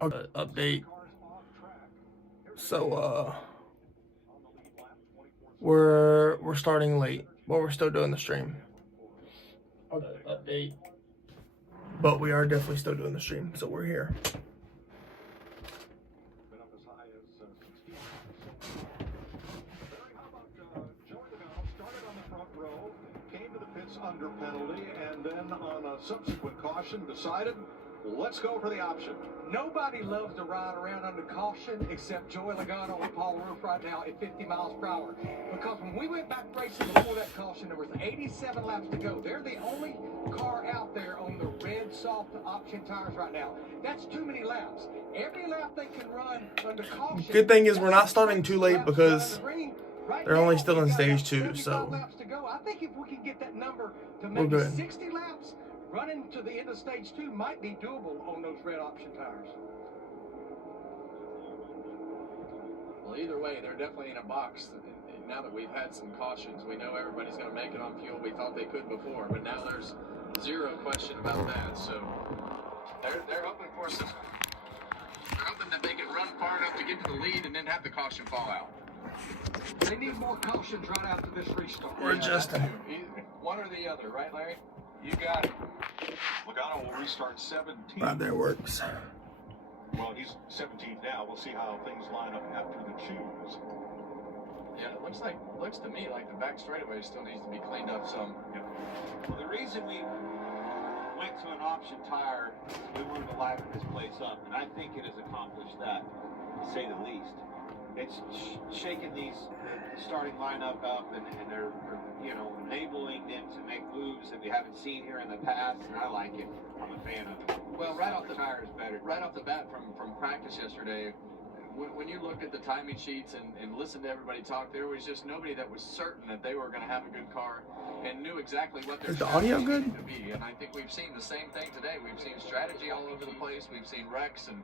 Update. So we're starting late, but we're still doing the stream. Update. But we are definitely still doing the stream, so we're here. Under penalty, and then on a subsequent caution decided, let's go for the option. Nobody loves to ride around under caution except Joey Logano and Paul Roof right now at 50 miles per hour. Because when we went back racing before that caution, there was 87 laps to go. They're the only car out there on the red soft option tires right now. That's too many laps. Every lap they can run under caution. Good thing is we're not starting too late because they're only still in stage 2, so I think if we can get that number to we're maybe good. 60 laps, running to the end of stage 2 might be doable on those red option tires. Well, either way, they're definitely in a box. Now that we've had some cautions, we know everybody's going to make it on fuel. We thought they could before, but now there's zero question about that. So they're hoping for some. They're hoping that they can run far enough to get to the lead and then have the caution fall out. They need more cautions right after this restart. We're adjusting. One or the other, right, Larry? You got it. Logano will restart 17th. Right there works. Well, he's 17th now. We'll see how things line up after the choose. Yeah, it looks to me like the back straightaway still needs to be cleaned up some. Yeah. Well, the reason we went to an option tire, we wanted to liven this place up, and I think it has accomplished that, to say the least. It's shaking these starting lineup up, and they're enabling them to make moves that we haven't seen here in the past, and I like it. I'm a fan of it. Well, right off the tires better. Right off the bat from practice yesterday, when you looked at the timing sheets and listened to everybody talk, there was just nobody that was certain that they were going to have a good car and knew exactly what their Is the audio good? to be. And I think we've seen the same thing today. We've seen strategy all over the place. We've seen wrecks and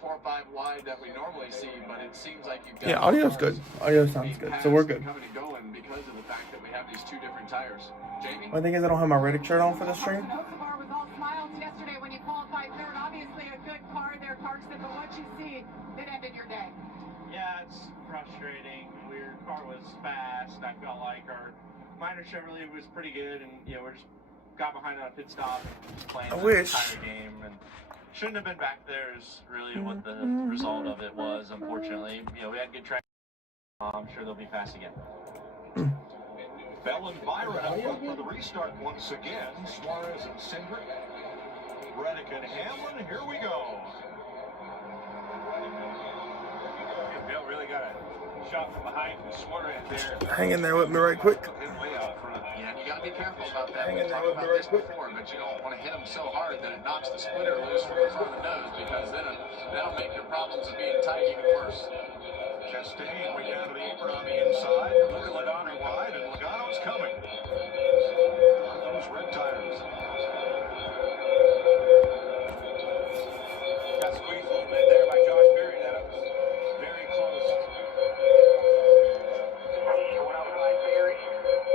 4 or 5 wide that we normally see, but it seems like you've got audio's good. Audio sounds good, so we're good. Coming and going because of the fact that we have these 2 different tires. Jamie? One thing is I don't have my Riddick shirt on for the stream. Bar was all smiles yesterday when you qualified third. Obviously a good car there, Clarkson, but what you see that ended your day? Yeah, it's frustrating. Your car was fast. I felt like our minor Chevrolet was pretty good, and we just got behind on a pit stop and just playing the entire game. And shouldn't have been back there is really what the result of it was. Unfortunately, we had good track. I'm sure they'll be fast again. Bell and Byron up front for the restart once again. Suarez and Cindric. Reddick and Hamlin. Here we go. Bill really got a shot from behind from Suarez there. Hang in there with me right quick. Yeah, you got to be careful about that. We've talked about this before, but you don't want to hit them so hard that it knocks the splitter loose from the front of the nose, because then that'll make your problems of being tight even worse. Chastain way down to the apron on the inside. Look at Logano wide, and Logano's coming. Those red tires. Got squeezed a little bit there by Josh Berry. That was very close. One outside Berry.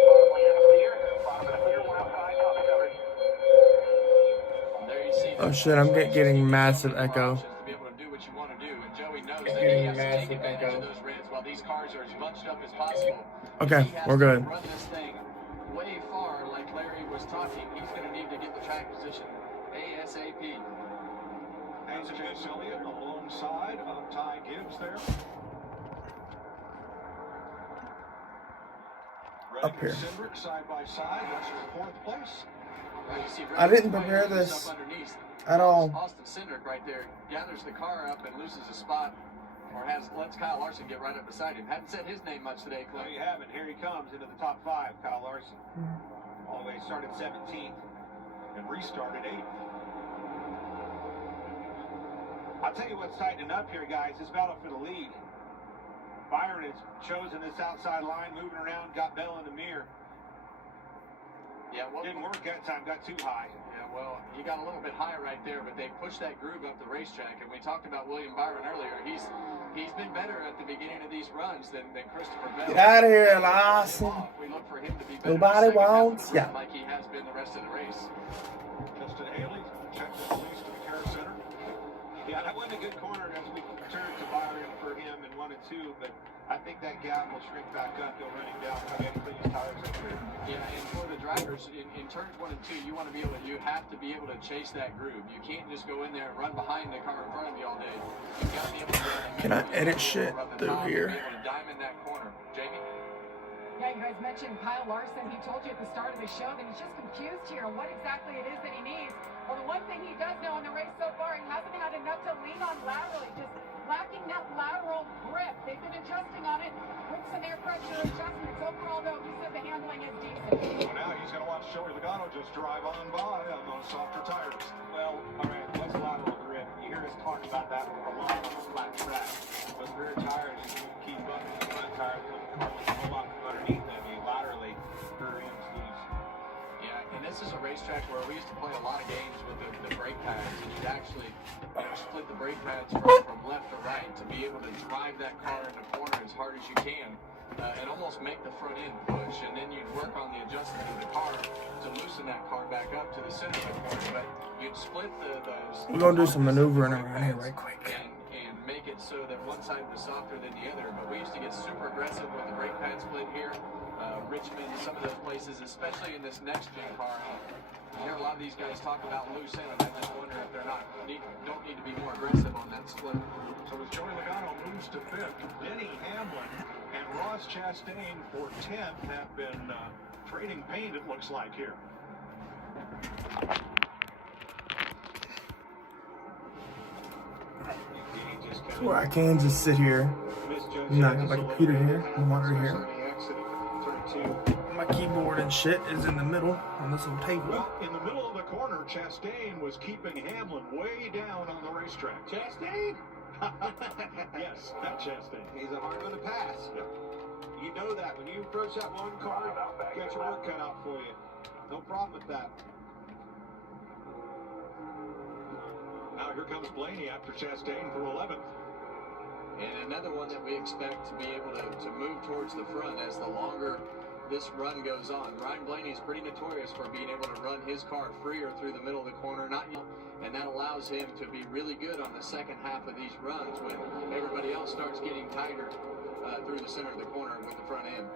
Bottom lane clear. Bottom of the clear. One outside. Copy covered. There you see. Oh shit, I'm getting massive echo. To be able to do what you want to do, and Joey knows that he has to take advantage of those reds while these cars are as bunched up as possible. Okay, we're good. Run this thing way far, like Larry was talking. He's going to need to get the track position ASAP. Hayes and Chase Elliott alongside of Ty Gibbs there. Up here. Cindric side by side. That's for 4th place. I didn't prepare this at all. Austin Cindric right there gathers the car up and loses a spot, or lets Kyle Larson get right up beside him. Hadn't said his name much today, Clint. There you have it. Here he comes into the top 5, Kyle Larson. All the way started 17th. And restarted 8th. I'll tell you what's tightening up here, guys. This battle for the lead. Byron has chosen this outside line, moving around, got Bell in the mirror. Yeah, Didn't work that time, got too high. Yeah, well, he got a little bit high right there, but they pushed that groove up the racetrack. And we talked about William Byron earlier. He's been better at the beginning of these runs than Christopher Bell. Get out of here, Larson. We look for him to be better. Nobody wants ya. Like he has been the rest of the race. Justin Haley checked the police to the care center. Yeah, that wasn't a good corner as we turned to Byron for him in 1 and 2, but I think that gap will shrink back up. He'll run him down, come in, clean his tires up here. Yeah, and for the drivers, in turns 1 and 2, you have to be able to chase that groove. You can't just go in there and run behind the car in front of you all day. You've got to be able to Can I edit shit through here? Be able to diamond that corner. Jamie? Yeah, you guys mentioned Kyle Larson. He told you at the start of the show that he's just confused here on what exactly it is that he needs. Well, the one thing he does know in the race so far, he hasn't had enough to lean on laterally, just lacking that lateral grip. They've been adjusting on it with some air pressure adjustments. Overall, though, he said the handling is decent. So now he's going to watch Joey Logano just drive on by on those softer tires. Well, all right, what's lateral grip? You hear us talk about that a lot on the flat track. Those rear tires, you keep up with the front tires, when the car will pull off from underneath them, you laterally, rear ends loose. Yeah, and this is a racetrack where we used to play a lot of games with the brake pads, and you'd actually split the brake pads from left to right to be able to drive that car in the corner as hard as you can and almost make the front end push, and then you'd work on the adjustment of the car to loosen that car back up to the center of the corner, but you'd split those. We're going to do some maneuvering around here right quick. And make it so that one side was softer than the other, but we used to get super aggressive with the brake pad split here. Richmond, some of those places, especially in this next gen car. You hear a lot of these guys talk about loose end. I just wonder if they're don't need to be more aggressive on that split. So as Joey Logano moves to 5th, Denny Hamlin and Ross Chastain for 10th have been trading paint, it looks like, here. Or I can just sit here. Not have my computer here, my monitor here. My keyboard and shit is in the middle on this little table. Well, in the middle of the corner, Chastain was keeping Hamlin way down on the racetrack. Chastain? Yes, that Chastain. He's a hard one to pass. Yep. You know that. When you approach that one car, get your work cut out for you. No problem with that. Now here comes Blaney after Chastain for 11th. And another one that we expect to be able to move towards the front as the longer this run goes on. Ryan Blaney is pretty notorious for being able to run his car freer through the middle of the corner, and that allows him to be really good on the second half of these runs when everybody else starts getting tighter through the center of the corner with the front end.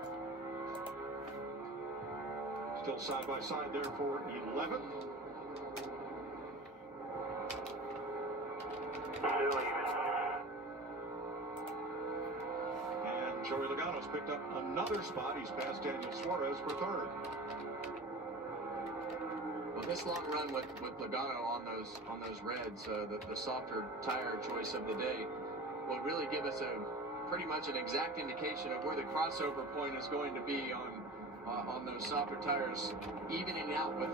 Still side by side there for 11th. And Joey Logano's picked up another spot. He's passed Daniel Suarez for 3rd. Well, this long run with Logano on those reds, the softer tire choice of the day, will really give us pretty much an exact indication of where the crossover point is going to be on those softer tires, evening out with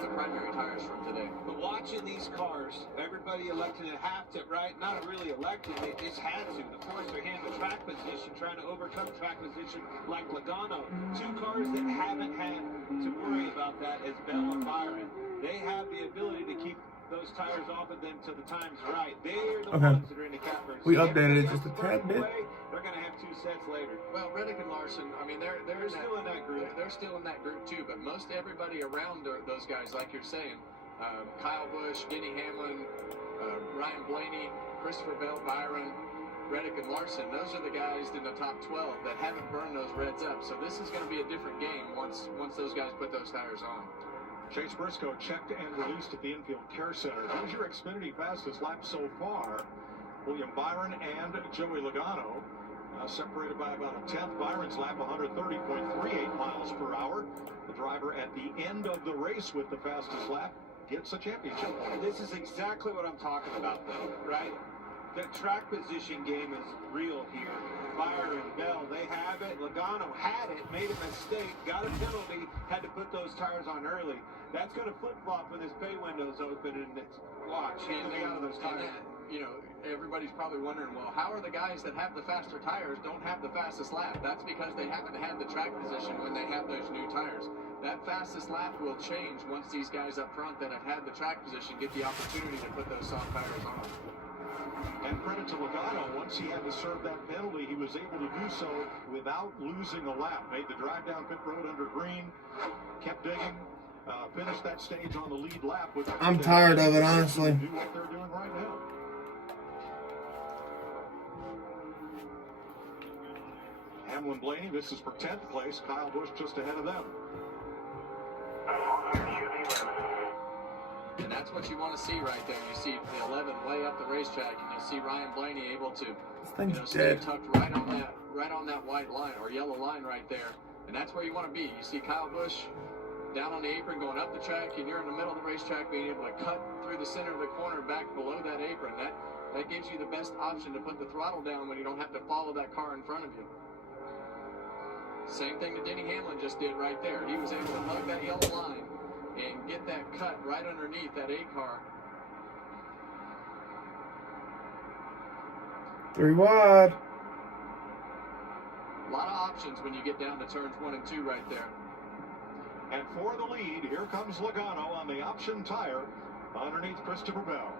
the primary tires from today. But watching these cars, everybody elected to have to, right? Not really elected, they just had to. To force their hand to track position, trying to overcome track position like Logano. 2 cars that haven't had to worry about that as Bell and Byron. They have the ability to keep those tires off of them till the time's right. They're the ones that are in the catbird. We updated it just a tad bit. They're going to have 2 sets later. Well, Reddick and Larson, I mean, they're still in that group. They're still in that group too, but most everybody around those guys, like you're saying, Kyle Busch, Denny Hamlin, Ryan Blaney, Christopher Bell, Byron, Reddick and Larson, those are the guys in the top 12 that haven't burned those reds up. So this is going to be a different game once those guys put those tires on. Chase Briscoe checked and released at the infield care center. Here's your Xfinity fastest lap so far. William Byron and Joey Logano separated by about a tenth. Byron's lap 130.38 miles per hour. The driver at the end of the race with the fastest lap gets a championship. This is exactly what I'm talking about, though, right? The track position game is real here. Byron, Bell, they have it. Logano had it, made a mistake, got a penalty, had to put those tires on early. That's going to flip-flop when this pay window's open, and it's watch. And out of those tires. You know, everybody's probably wondering, well, how are the guys that have the faster tires don't have the fastest lap? That's because they haven't had the track position when they have those new tires. That fastest lap will change once these guys up front that have had the track position get the opportunity to put those soft tires on. And credit to Logano, once he had to serve that penalty, he was able to do so without losing a lap. Made the drive down pit road under green, kept digging, finished that stage on the lead lap. I'm tired of it, honestly. Do what they're doing right now. Hamlin Blaney, this is for 10th place. Kyle Busch just ahead of them. And that's what you want to see right there. You see the 11 way up the racetrack, and you see Ryan Blaney able to, stay tucked right on that white line or yellow line right there. And that's where you want to be. You see Kyle Busch down on the apron going up the track, and you're in the middle of the racetrack being able to cut through the center of the corner back below that apron. That gives you the best option to put the throttle down when you don't have to follow that car in front of you. Same thing that Denny Hamlin just did right there. He was able to hug that yellow line and get that cut right underneath that 8 car. 3 wide. A lot of options when you get down to turns 1 and 2 right there. And for the lead, here comes Logano on the option tire underneath Christopher Bell.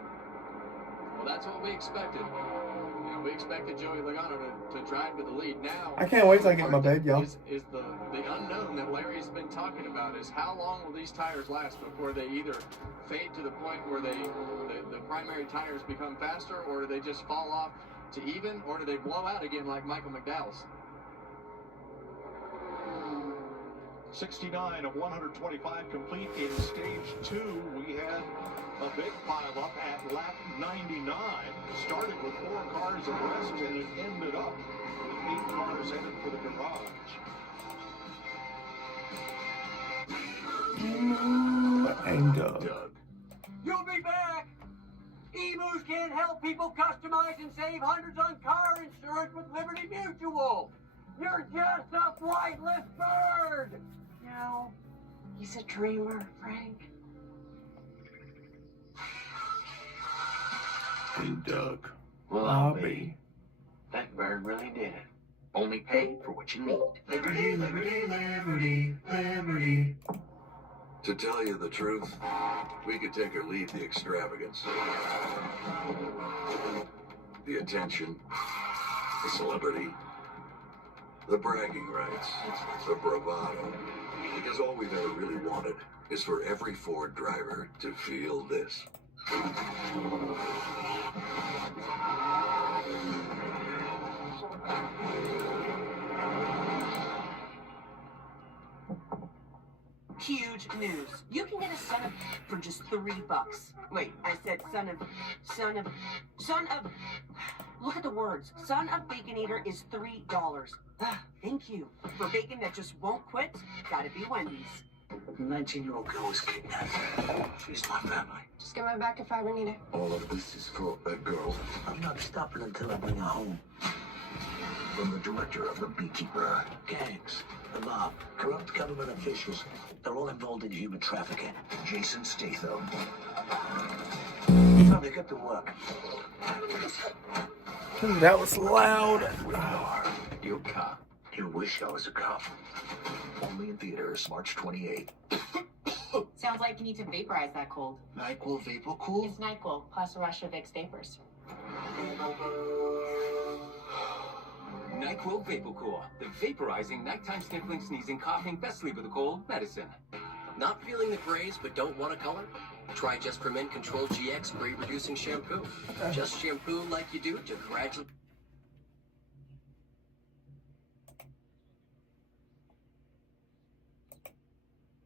Well, that's what we expected. We expected Joey Logano to drive to the lead. Now, I can't wait till I get in my bed, y'all. Is the unknown that Larry's been talking about is how long will these tires last before they either fade to the point where the primary tires become faster, or they just fall off to even, or do they blow out again like Michael McDowell's? 69 of 125 complete in stage 2. We had a big pile-up at lap 99. Started with 4 cars abreast, and it ended up with 8 cars headed for the garage. And Doug. You'll be back! Emus can help people customize and save hundreds on car insurance with Liberty Mutual. You're just a flightless bird! No, he's a dreamer, Frank. And Doug. Well, I'll be. That bird really did it. Only paid for what you need. Liberty, liberty, liberty, liberty. To tell you the truth, we could take or leave the extravagance, the attention, the celebrity, the bragging rights, the bravado. Because all we've ever really wanted is for every Ford driver to feel this. Huge news. You can get a son of for just $3. Wait, I said son of. Look at the words. Son of Baconator is $3. Thank you. For bacon that just won't quit, gotta be Wendy's. The 19-year-old girl was kidnapped. She's my family. Just get my back if I ever need it. All of this is for that girl. I'm not stopping until I bring her home. From the director of The Beekeeper. Gangs, the mob, corrupt government officials. They're all involved in human trafficking. Jason Statham. Time to get to work. That was loud. You a cop. You wish I was a cop. Only in theaters, March 28th. Sounds like you need to vaporize that cold. NyQuil Vapor Cool? It's NyQuil plus a rush of Vicks Vapors. NyQuil Vapor Cool, the vaporizing nighttime sniffling, sneezing, coughing, best sleep with a cold medicine. Not feeling the grays but don't want a color? Try Just for Men Control GX Gray Reducing Shampoo. Just shampoo like you do to gradually...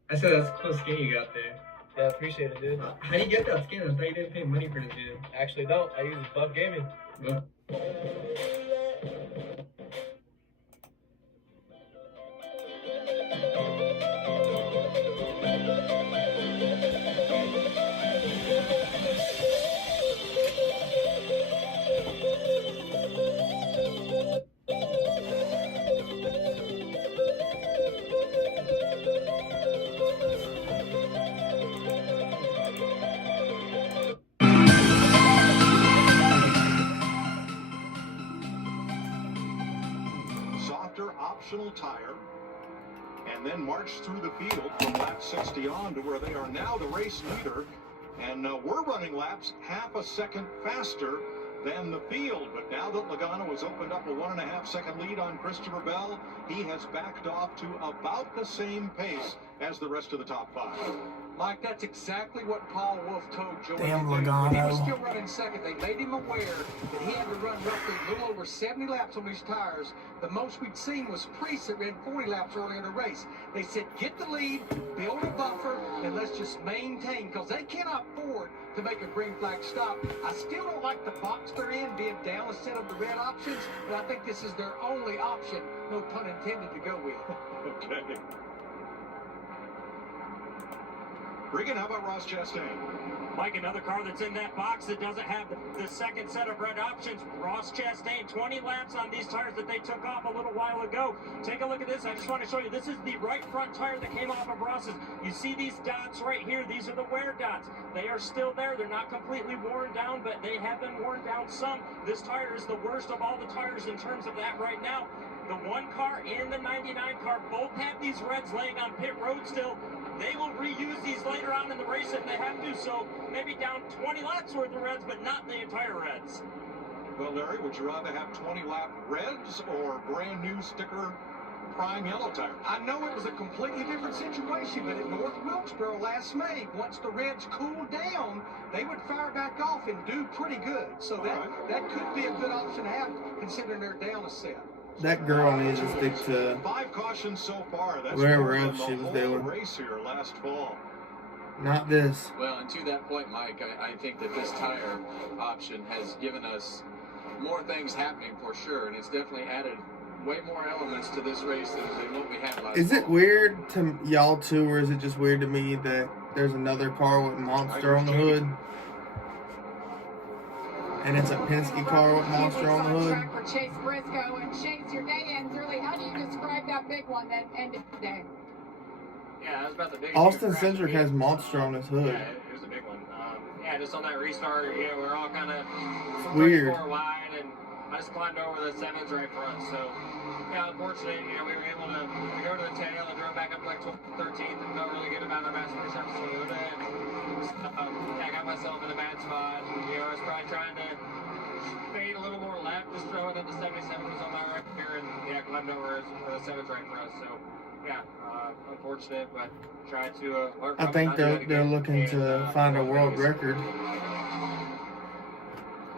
I said that's a cool skin you got there. Yeah, I appreciate it, dude. How do you get that skin? I thought you didn't pay money for this, dude. Actually, don't. I use Buff Gaming. Yeah. Optional tire, and then march through the field from lap 60 on to where they are now the race leader, and we're running laps half a second faster than the field. But now that Logano has opened up a 1.5 second lead on Christopher Bell, he has backed off to about the same pace as the rest of the top 5. Mike, that's exactly what Paul Wolf told Joey. Damn, When he was Logano. still running second, they made him aware that he had to run roughly a little over 70 laps on these tires. The most we'd seen was Priest that ran 40 laps early in the race. They said, get the lead, build a buffer, and let's just maintain, because they cannot afford to make a green flag stop. I still don't like the box they're in, being down instead of the red options, but I think this is their only option, no pun intended, to go with. Okay. Regan, how about Ross Chastain? Mike, another car that's in that box that doesn't have the second set of red options. Ross Chastain, 20 laps on these tires that they took off a little while ago. Take a look at this. I just want to show you. This is the right front tire that came off of Ross's. You see these dots right here. These are the wear dots. They are still there. They're not completely worn down, but they have been worn down some. This tire is the worst of all the tires in terms of that right now. The one car and the 99 car both have these reds laying on pit road still. They will reuse these later on in the race if they have to, so maybe down 20 laps worth of reds, but not the entire reds. Well, Larry, would you rather have 20-lap reds or brand new sticker prime yellow tires? I know it was a completely different situation, but at North Wilkesboro last May, once the reds cooled down, they would fire back off and do pretty good. So that could be a good option to have, considering they're down a set. That girl needs to stick to 5 cautions so far. That's whatever more else than she the was whole doing. race here last fall. Not this. Well, and to that point, Mike, I think that this tire option has given us more things happening for sure, and it's definitely added way more elements to this race than what we had last Is it fall. weird to y'all too, or is it just weird to me that there's another car with Monster on the hood? And it's a Penske car with Monster on the hood? Track for Chase Briscoe, and Chase, your day ends early. How do you describe that big one that ended today? Yeah, that was about the biggest. Austin Centric has Monster on his hood. Yeah, it was a big one. Yeah, just on that restart, we're all kind of Weird. 4 wide, and I just climbed over the 7s right front. So, yeah, unfortunately, we were able to go to the tail and drove back up like 13th and felt really good about our best finish up smooth. And I got myself in a bad spot. And, I was probably trying to fade a little more left, just throwing that the 77 was on my right here, and climbed over the 7s right for us. So, yeah, unfortunate, but tried to learn from I think it, not do it they're again. looking to find a world record.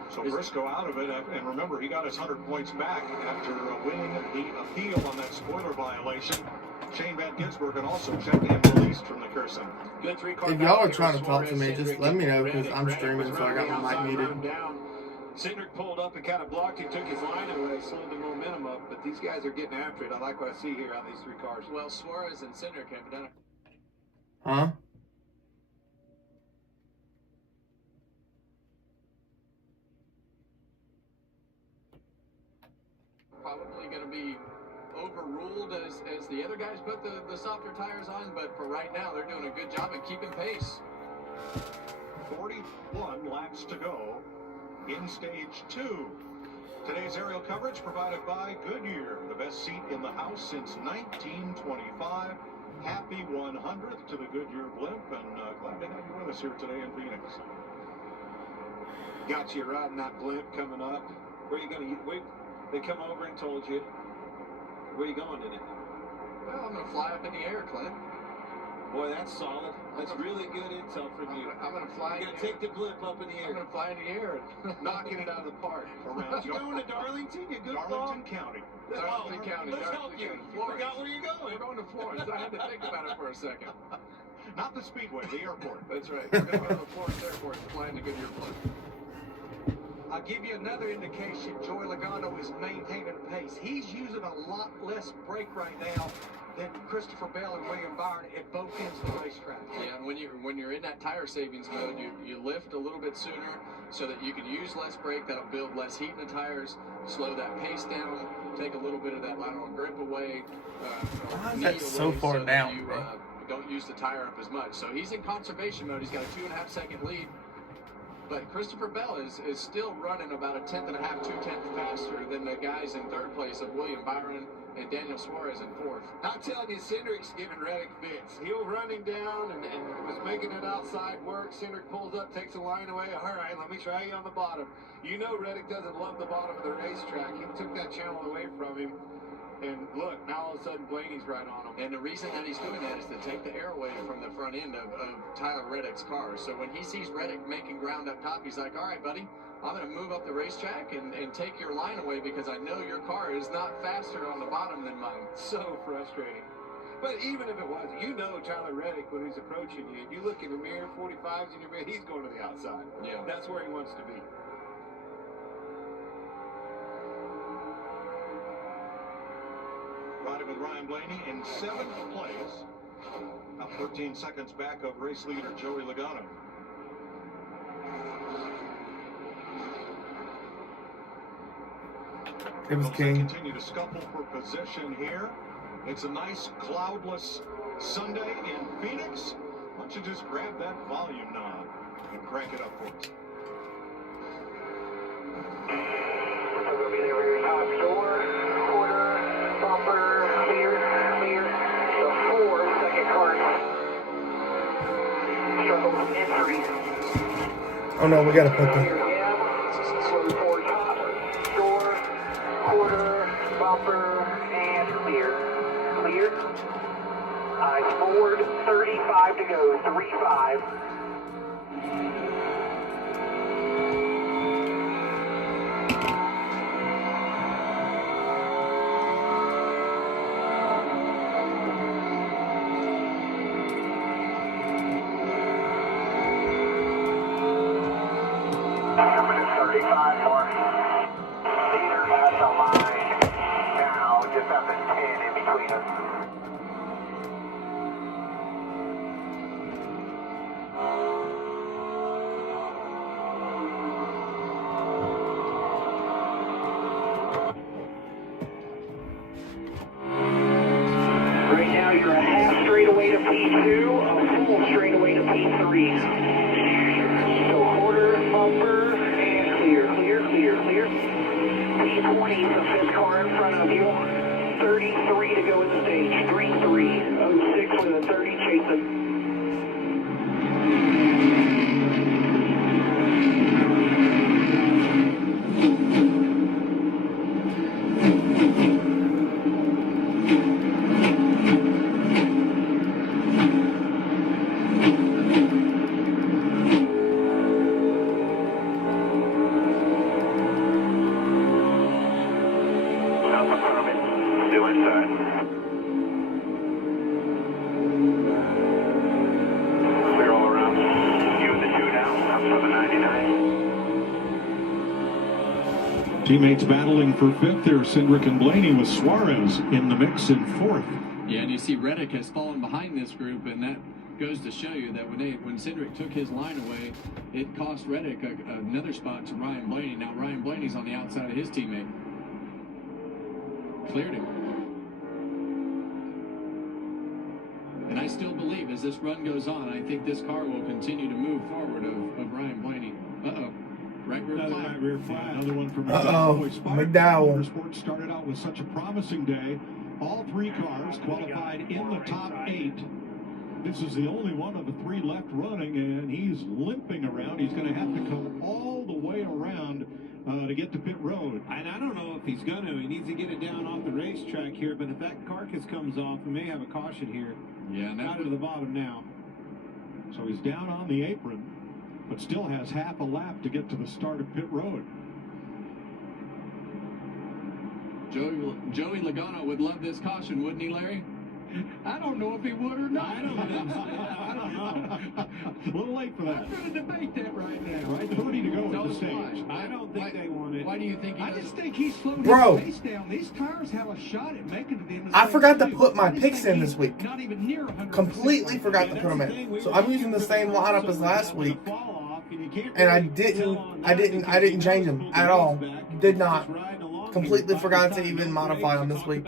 So Briscoe out of it, and remember, he got his 100 points back after winning the appeal on that spoiler violation. Shane Van Gisbergen also checked and released from the Care Center. Good 3-car If y'all are battle trying here. to talk to me, Suarez, just Cindric, let me know, and because I'm Reddick. streaming, Reddick so I got was my mic running muted. outside, down. Cindric pulled up and kind of blocked him, took his line away, slowed the momentum up, but these guys are getting after it. I like what I see here on these 3 cars. Well, Suarez and Cindric have done it. Huh? Probably going to be overruled as the other guys put the softer tires on, but for right now, they're doing a good job at keeping pace. 41 laps to go in stage 2. Today's aerial coverage provided by Goodyear, the best seat in the house since 1925. Happy 100th to the Goodyear blimp, and glad to have you with us here today in Phoenix. Got you riding that blimp coming up. Where you going to... They come over and told you. Where you going in it? Well, I'm going to fly up in the air, Clint. Boy, that's solid. That's really good intel from you. I'm going to fly. You're going to take the blimp up in the air. I'm going to fly in the air and knocking it out of the park. You going to Darlington? You good Darlington County. Darlington County. Let's help you. Forgot where you going. We're going to Florence. I had to think about it for a second. Not the Speedway, the airport. That's right. We're going to go to Florence Airport and fly in the Goodyear blimp. I'll give you another indication. Joey Logano is maintaining pace. He's using a lot less brake right now than Christopher Bell and William Byron at both ends of the racetrack. Yeah, and when you're in that tire savings mode, you lift a little bit sooner so that you can use less brake. That'll build less heat in the tires, slow that pace down, take a little bit of that lateral grip away. Why is that so far down, you, bro? Don't use the tire up as much. So he's in conservation mode. He's got a 2.5 second lead. But Christopher Bell is still running about a 1/10.5, 2/10 faster than the guys in third place of William Byron and Daniel Suarez in 4th. I'm telling you, Cindric's giving Reddick fits. He was running down and was making it outside work. Cindric pulls up, takes the line away. All right, let me try you on the bottom. You know Reddick doesn't love the bottom of the racetrack. He took that channel away from him. And look, now all of a sudden Blaney's right on him. And the reason that he's doing that is to take the air away from the front end of Tyler Reddick's car. So when he sees Reddick making ground up top, he's like, all right, buddy, I'm going to move up the racetrack and take your line away because I know your car is not faster on the bottom than mine. So frustrating. But even if it was, you know Tyler Reddick when he's approaching you. You look in the mirror, 45's in your mirror, he's going to the outside. Yeah. That's where he wants to be. Riding with Ryan Blaney in 7th place. About 13 seconds back of race leader Joey Logano. It was King. Continue to scuffle for position here. It's a nice cloudless Sunday in Phoenix. Why don't you just grab that volume knob and crank it up for us? We'll be there with your top door, quarter, bumper, clear. The 4 second card. Struggle in 3. Oh no, we gotta put them. Slow 4 top, door, quarter, bumper, and clear. Eyes forward, 35 to go, 3-5. Coming at 35 more. Leader has the line. Now, just up at 10 in between us. Right now, you're a half straightaway to P2, a full straightaway to P3. So quarter, bumper, and clear. P20 is the 5th car in front of you. 33 to go in the stage. 3-3. 06 with a 30 chasing. Teammates battling for 5th there, Cindric and Blaney, with Suarez in the mix in 4th. Yeah, and you see Reddick has fallen behind this group, and that goes to show you that when Cindric took his line away, it cost Reddick another spot to Ryan Blaney. Now Ryan Blaney's on the outside of his teammate. Cleared him. And I still believe as this run goes on, I think this car will continue to move forward of Ryan Blaney. Uh-oh. Right rear flat. Another one from McDowell. Motorsports started out with such a promising day. All 3 cars qualified in the top 8. This is the only one of the 3 left running, and he's limping around. He's going to have to come all the way around to get to pit road. And I don't know if he's going to. He needs to get it down off the racetrack here, but if that carcass comes off, we may have a caution here. Yeah, and out to the bottom now. So he's down on the apron, but still has half a lap to get to the start of pit road. Joey Logano would love this caution, wouldn't he, Larry? I don't know if he would or not. I don't know. A little late for that. I'm going to debate that right now. Right, 30 to go at the stage. I don't think they want it. Why do you think I just think he slowed Bro. his pace down. These tires have a shot at making it to the end of the I forgot to stage, put my I just picks think in he's this week. Not even near 100%. Completely forgot to put them in. So I'm using the same lineup as last week. And I didn't change them at all. Did not. Completely forgot to even modify them this week.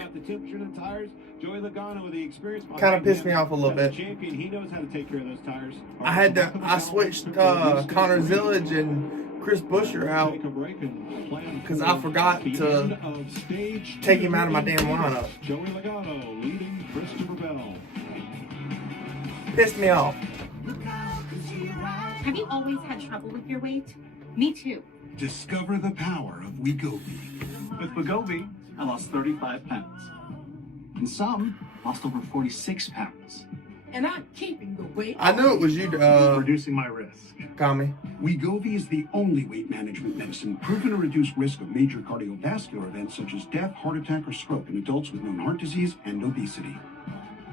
Kind of pissed me off a little bit. He knows how to take care of those tires. I switched Connor Zillage and Chris Buescher out because I forgot to take him out of my damn lineup. Joey Logano leading Christopher Bell. Pissed me off. Have you always had trouble with your weight? Me too. Discover the power of Wegovy. With Wegovy, I lost 35 pounds. And some lost over 46 pounds. And I'm keeping the weight. I knew it was you, reducing my risk. Kami. Wegovy is the only weight management medicine proven to reduce risk of major cardiovascular events such as death, heart attack, or stroke in adults with known heart disease and obesity.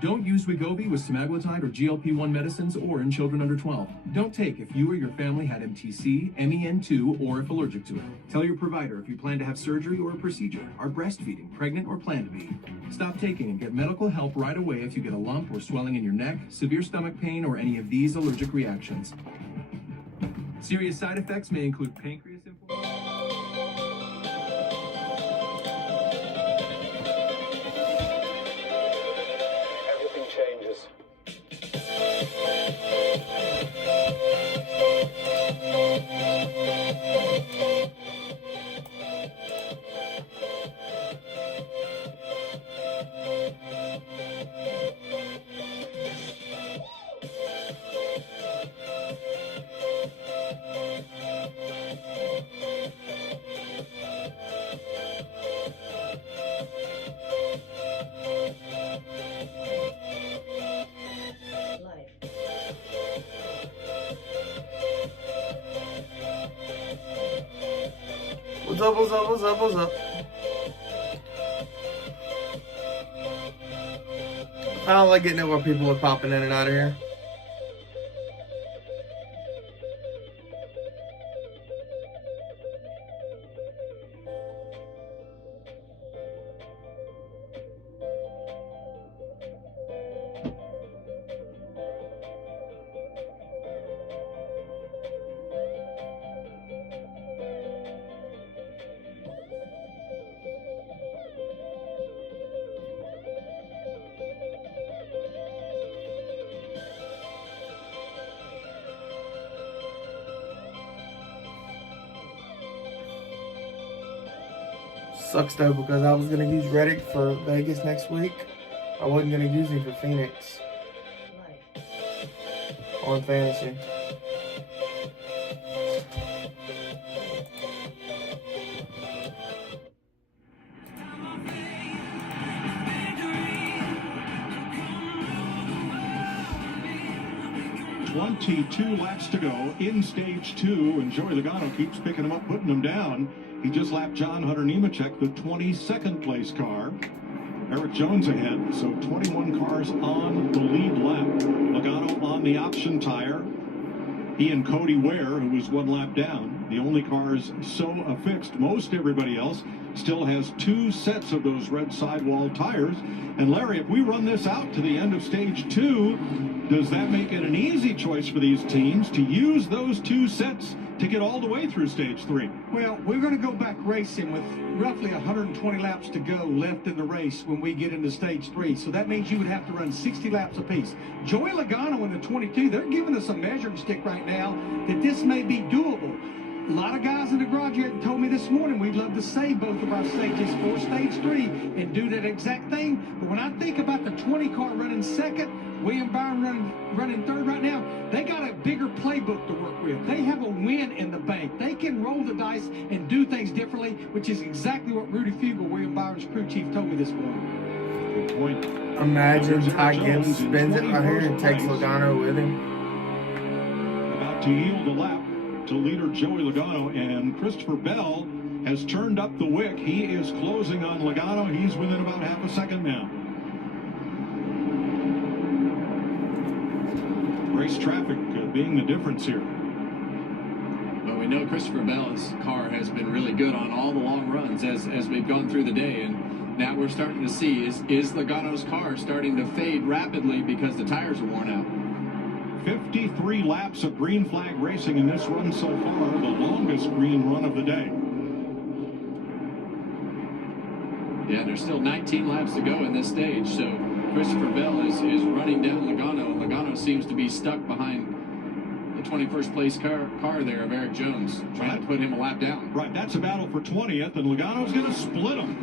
Don't use Wegovy with semaglutide or GLP-1 medicines or in children under 12. Don't take if you or your family had MTC, MEN2, or if allergic to it. Tell your provider if you plan to have surgery or a procedure, are breastfeeding, pregnant, or plan to be. Stop taking and get medical help right away if you get a lump or swelling in your neck, severe stomach pain, or any of these allergic reactions. Serious side effects may include pancreas inflammation. Changes. What's up, what's up, what's up, what's up? I don't like getting it where people are popping in and out of here. Sucks though, because I was going to use Reddick for Vegas next week. I wasn't going to use him for Phoenix on fantasy. .22 laps to go in stage 2, and Joey Logano keeps picking him up, putting him down. He just lapped John Hunter Nemechek, the 22nd place car. Eric Jones ahead, so 21 cars on the lead lap. Logano on the option tire. He and Cody Ware, who was 1 lap down. The only cars so affixed. Most everybody else still has 2 sets of those red sidewall tires. And Larry, if we run this out to the end of stage 2, does that make it an easy choice for these teams to use those 2 sets to get all the way through stage 3? Well, we're going to go back racing with roughly 120 laps to go left in the race when we get into stage 3. So that means you would have to run 60 laps apiece. Joey Logano in the 22, they're giving us a measuring stick right now that this may be doable. A lot of guys in the garage here told me this morning we'd love to save both of our stages for stage 3 and do that exact thing. But when I think about the 20 car running second, William Byron running third right now, they got a bigger playbook to work with. They have a win in the bank. They can roll the dice and do things differently, which is exactly what Rudy Fugel, William Byron's crew chief, told me this morning. Good point. Imagine Ty Gibbs spins it right here and takes Logano with him. About to yield a lap to leader Joey Logano, and Christopher Bell has turned up the wick. He is closing on Logano. He's within about half a second now. Race traffic being the difference here. Well, we know Christopher Bell's car has been really good on all the long runs as we've gone through the day, and now we're starting to see is Logano's car starting to fade rapidly because the tires are worn out. 53 laps of green flag racing in this run so far, the longest green run of the day. Yeah, there's still 19 laps to go in this stage, so Christopher Bell is running down Logano. Logano seems to be stuck behind 21st place car there of Eric Jones, trying to put him a lap down. Right, that's a battle for 20th, and Logano's going to split them.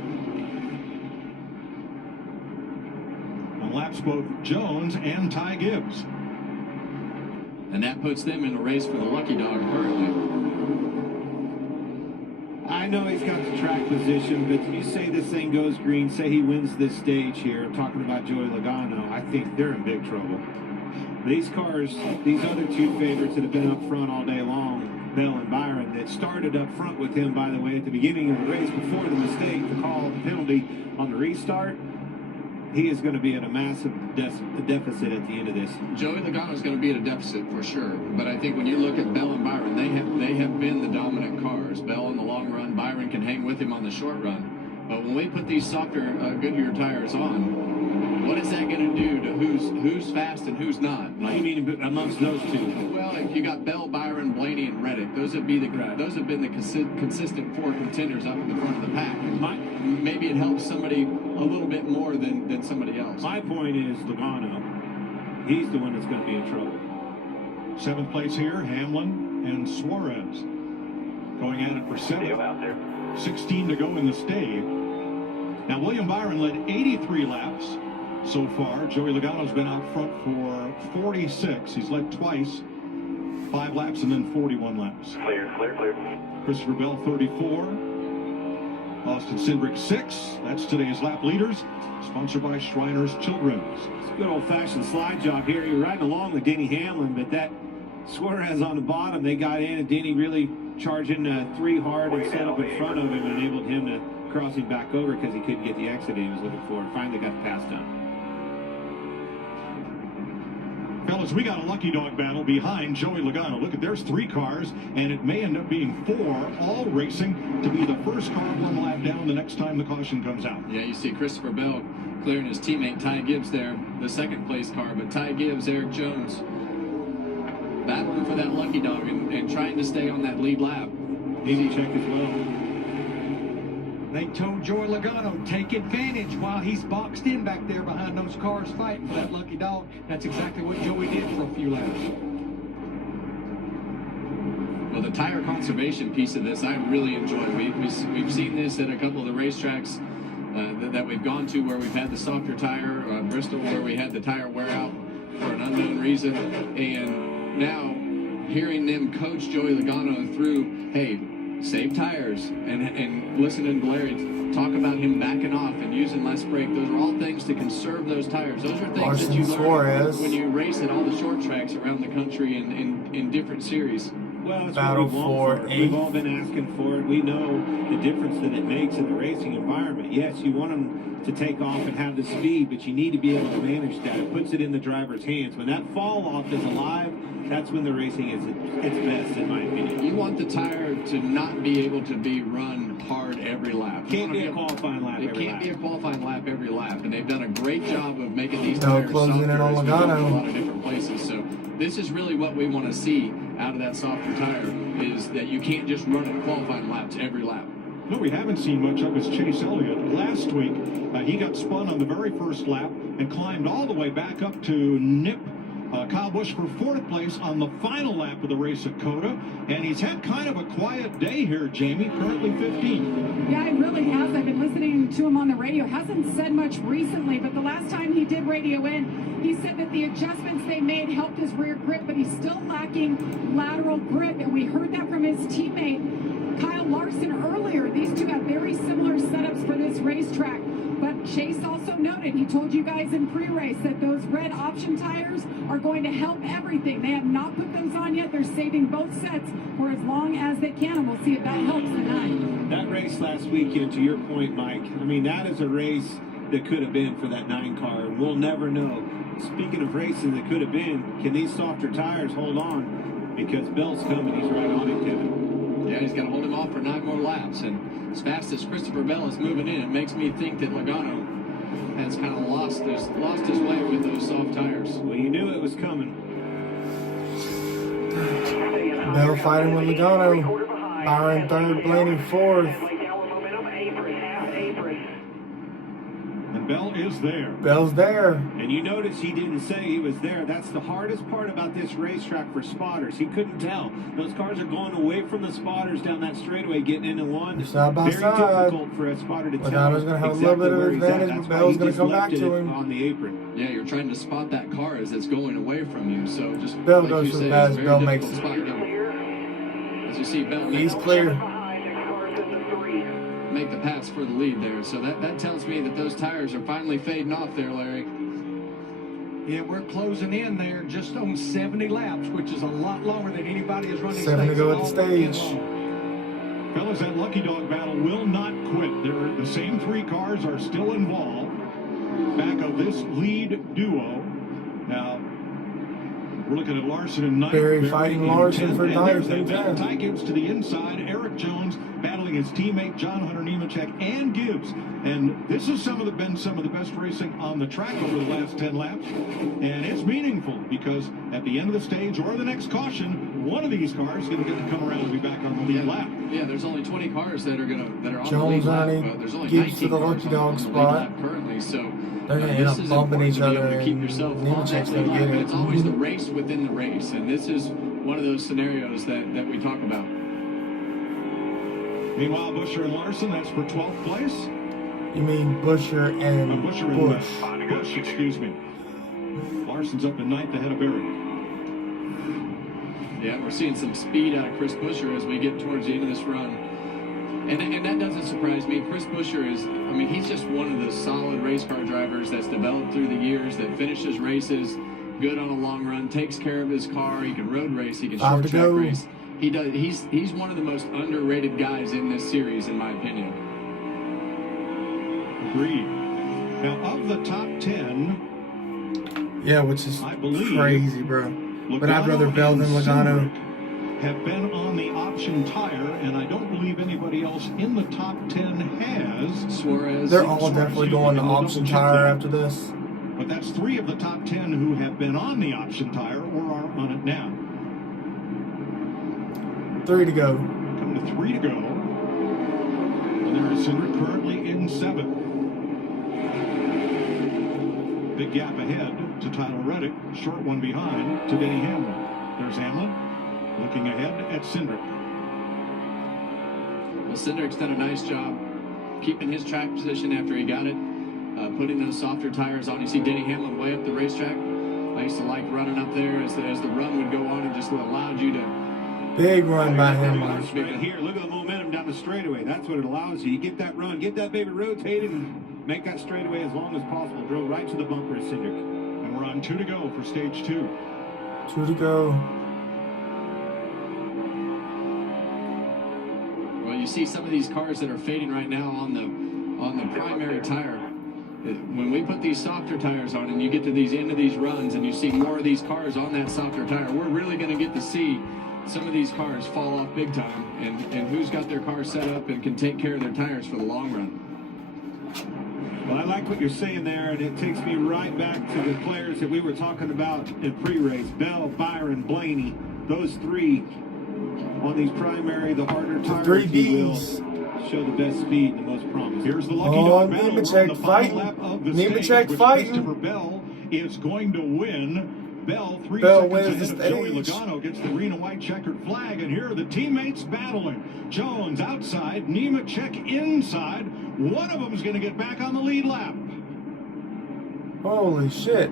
And laps both Jones and Ty Gibbs. And that puts them in a race for the lucky dog currently. I know he's got the track position, but you say this thing goes green, say he wins this stage here, talking about Joey Logano, I think they're in big trouble. These cars, these other two favorites that have been up front all day long, Bell and Byron, that started up front with him, by the way, at the beginning of the race before the mistake, the call, the penalty on the restart, he is going to be at a massive deficit at the end of this. Joey Logano is going to be at a deficit for sure, but I think when you look at Bell and Byron, they have been the dominant cars. Bell in the long run, Byron can hang with him on the short run. But when we put these softer Goodyear tires on, what is that going to do to who's fast and who's not? Like, you mean amongst those two? Well, you got Bell, Byron, Blaney, and Reddick. Those have been the consistent four contenders up in the front of the pack. Maybe it helps somebody a little bit more than somebody else. My point is Logano. He's the one that's going to be in trouble. 7th place here, Hamlin and Suarez going at it for 7th. 16 to go in the stave. Now, William Byron led 83 laps so far. Joey Logano's been out front for 46. He's led twice, 5 laps and then 41 laps. Clear. Christopher Bell, 34. Austin Cindric, 6. That's today's lap leaders, sponsored by Shriners Children's. It's a good old-fashioned slide job here. You're riding along with Denny Hamlin, but that Suarez on the bottom, they got in, and Denny really charging 3 hard and set up in front of him and enabled him to cross him back over because he couldn't get the exit he was looking for. Finally got the pass done. Fellas, we got a lucky dog battle behind Joey Logano. Look, there's 3 cars, and it may end up being 4, all racing to be the first car 1 lap down the next time the caution comes out. Yeah, you see Christopher Bell clearing his teammate Ty Gibbs there, the 2nd place car, but Ty Gibbs, Eric Jones, battling for that lucky dog and trying to stay on that lead lap. Easy check as well. They told Joey Logano, take advantage while he's boxed in back there behind those cars fighting for that lucky dog. That's exactly what Joey did for a few laps. Well, the tire conservation piece of this, I really enjoy. We've seen this at a couple of the racetracks that we've gone to where we've had the softer tire, Bristol where we had the tire wear out for an unknown reason, and now hearing them coach Joey Logano through, hey, save tires, and listening to Larry talk about him backing off and using less brake. Those are all things to conserve those tires. Those are things that you learn when you race at all the short tracks around the country in different series. Well, it's Battle what for 8. We've all been asking for it. We know the difference that it makes in the racing environment. Yes, you want them to take off and have the speed, but you need to be able to manage that. It puts it in the driver's hands. When that fall off is alive, that's when the racing is at its best, in my opinion. You want the tire to not be able to be run hard every lap. Can't be a qualifying lap every lap. It can't be a qualifying lap every lap, and they've done a great job of making these tires closing softer in on as we go to a Logano. lot of different places. So this is really what we want to see out of that softer tire, is that you can't just run it qualifying laps every lap. No, we haven't seen much of is Chase Elliott. Last week, he got spun on the very first lap and climbed all the way back up to nip Kyle Busch for 4th place on the final lap of the race at COTA. And he's had kind of a quiet day here, Jamie, currently 15. Yeah, he really has. I've been listening to him on the radio. Hasn't said much recently, but the last time he did radio in, he said that the adjustments they made helped his rear grip, but he's still lacking lateral grip. And we heard that from his teammate, Kyle Larson, earlier. These two have very similar setups for this racetrack. But Chase also noted, he told you guys in pre-race that those red option tires are going to help everything. They have not put those on yet. They're saving both sets for as long as they can, and we'll see if that helps tonight. That race last weekend, to your point, Mike, I mean, that is a race that could have been for that 9 car, and we'll never know. Speaking of racing that could have been, can these softer tires hold on? Because Bell's coming, he's right on it, Kevin. Yeah, he's got to hold him off for 9 more laps, and as fast as Christopher Bell is moving in, it makes me think that Logano has kind of lost his way with those soft tires. Well, you knew it was coming. Bell fighting with Logano. Byron 3rd, Blaney 4th. And Bell is there. Bell's there. And you notice he didn't say he was there. That's the hardest part about this racetrack for spotters. He couldn't tell. Those cars are going away from the spotters down that straightaway, getting into one. Side by Very side. difficult for a spotter to tell. Logano's going to have exactly a little bit of where he's at. advantage, That's but why Bell's he going to just come back lifted to it him. on the apron. Yeah, you're trying to spot that car as it's going away from you. So just Bell like goes you for say, the pass. it's a very Bell makes difficult it. spot to, as you see, Bell He's clear. make the pass for the lead there. So that tells me that those tires are finally fading off there, Larry. Yeah, we're closing in there just on 70 laps, which is a lot longer than anybody has run these 7 to things go at the all weekend stage. long. Fellas, that Lucky Dog battle will not quit. The same three cars are still involved. Back of this lead duo. Now, we're looking at Larson and Knight. Barry fighting Larson for ninth and and 10th. Ty Gibbs to the inside. Eric Jones battling his teammate John Hunter Nemechek and Gibbs. And this has been some of the best racing on the track over the last 10 laps. And it's meaningful because at the end of the stage or the next caution, one of these cars is going to get to come around and be back on the lead lap. Yeah, there's only 20 cars that are on Jones the lead lap. only There's only Gibbs 19 to the cars Lucky on Dog the lead spot. lap currently. So They're going to end this up is bumping important each to be other, able to keep and yourself on Nemechek's that going to lead get lap. it. It's always the race within the race, and this is one of those scenarios that we talk about. Meanwhile, Busher and Larson, that's for 12th place. You mean Busher and Busher and Bush? Bush, excuse me. Larson's up in ninth ahead of Barry. Yeah, we're seeing some speed out of Chris Buescher as we get towards the end of this run. And that doesn't surprise me. Chris Buescher he's just one of the solid race car drivers that's developed through the years, that finishes races, good on a long run, takes care of his car, he can road race, he can short track race. He does. He's one of the most underrated guys in this series, in my opinion. Agreed. Now, of the top 10, Yeah, which is I believe crazy, bro. But I'd rather Bell than Logano. Have been on the option tire, and I don't believe anybody else in the top 10 has. Suarez. They're all definitely going to option tire after this. But that's 3 of the top 10 who have been on the option tire or are on it now. 3 to go. Come to 3 to go. And there is Cindric currently in 7th. Big gap ahead to Tyler Reddick. Short one behind to Denny Hamlin. There's Hamlin looking ahead at Cindric. Well, Cindric's done a nice job keeping his track position after he got it, putting those softer tires on. You see Denny Hamlin way up the racetrack. I used to like running up there as the run would go on and just allowed you to. Big run by him. Right here, look at the momentum down the straightaway. That's what it allows you. You get that run, get that baby rotated, and make that straightaway as long as possible. Drove right to the bumper at Cindric. And we're on 2 to go for stage 2. 2 to go. Well, you see some of these cars that are fading right now on the primary tire. When we put these softer tires on and you get to these end of these runs and you see more of these cars on that softer tire, we're really going to get to see some of these cars fall off big time, and who's got their car set up and can take care of their tires for the long run. Well, I like what you're saying there, and it takes me right back to the players that we were talking about in pre-race. Bell, Byron, Blaney, those 3 on these primary, the harder tires, the 3 if you will, Bs. show the best speed and the most promise. Here's the Lucky Dog battle. We're on the final lap of the stage, which Christopher Bell is going to win. Bell, 3 seconds ahead of Joey Logano, gets the green and white checkered flag, and here are the teammates battling. Jones outside, Nemechek inside. One of them is going to get back on the lead lap. Holy shit.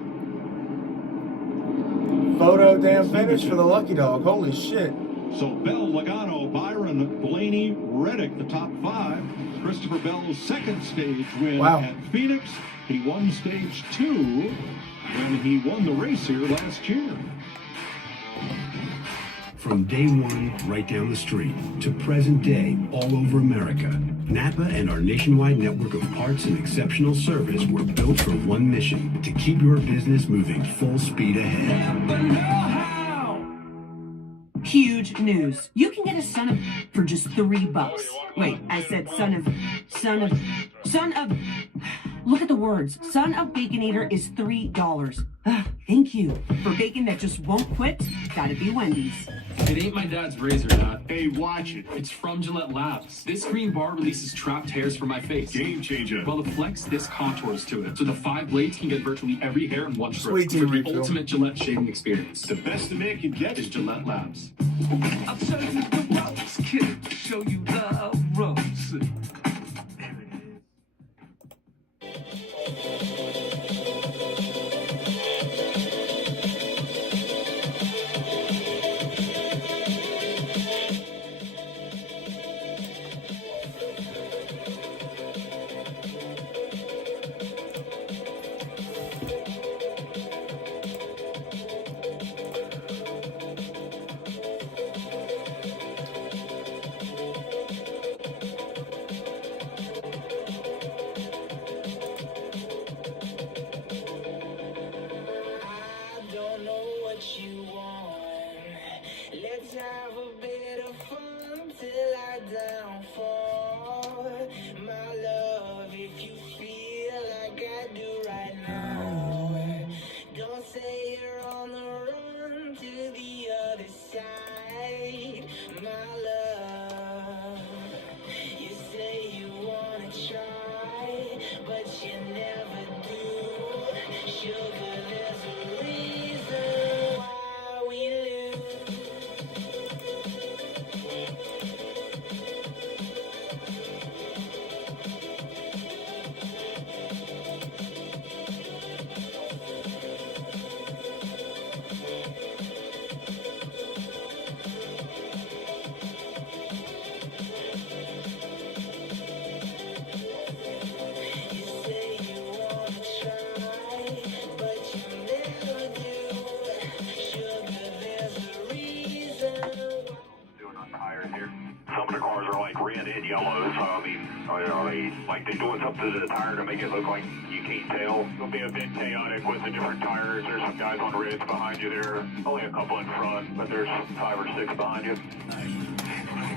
Photo damn finish for the Lucky Dog. Holy shit. So Bell, Logano, Byron, Blaney, Reddick, the top 5. Christopher Bell's second stage win at Phoenix. He won stage 2 when he won the race here last year. From day one, right down the street, to present day, all over America, Napa and our nationwide network of parts and exceptional service were built for one mission: to keep your business moving full speed ahead. Huge news. You can get a son of for just $3. Wait, I said son of. Look at the words. Son of Bacon Eater is $3. Thank you. For bacon that just won't quit, gotta be Wendy's. It ain't my dad's razor, Dad. Hey, watch it. It's from Gillette Labs. This green bar releases trapped hairs from my face. Game changer. While the Flex, this contours to it. So the 5 blades can get virtually every hair in one stroke. Sweet For the refill. ultimate Gillette shaving experience. The best a man can get is Gillette Labs. I'll show you the ropes, kid. Show you the ropes. Let's have a bit of fun till I downfall. My love, if you feel like I do right now, don't say you're on the run to the other side. My love, you say you wanna try, but you never do. Sugar, there's a reason why we lose. Some of the cars are like red and yellow, so I mean, are they like they doing something to the tire to make it look like you can't tell? It'll be a bit chaotic with the different tires. There's some guys on reds behind you there, only a couple in front, but there's 5 or 6 behind you.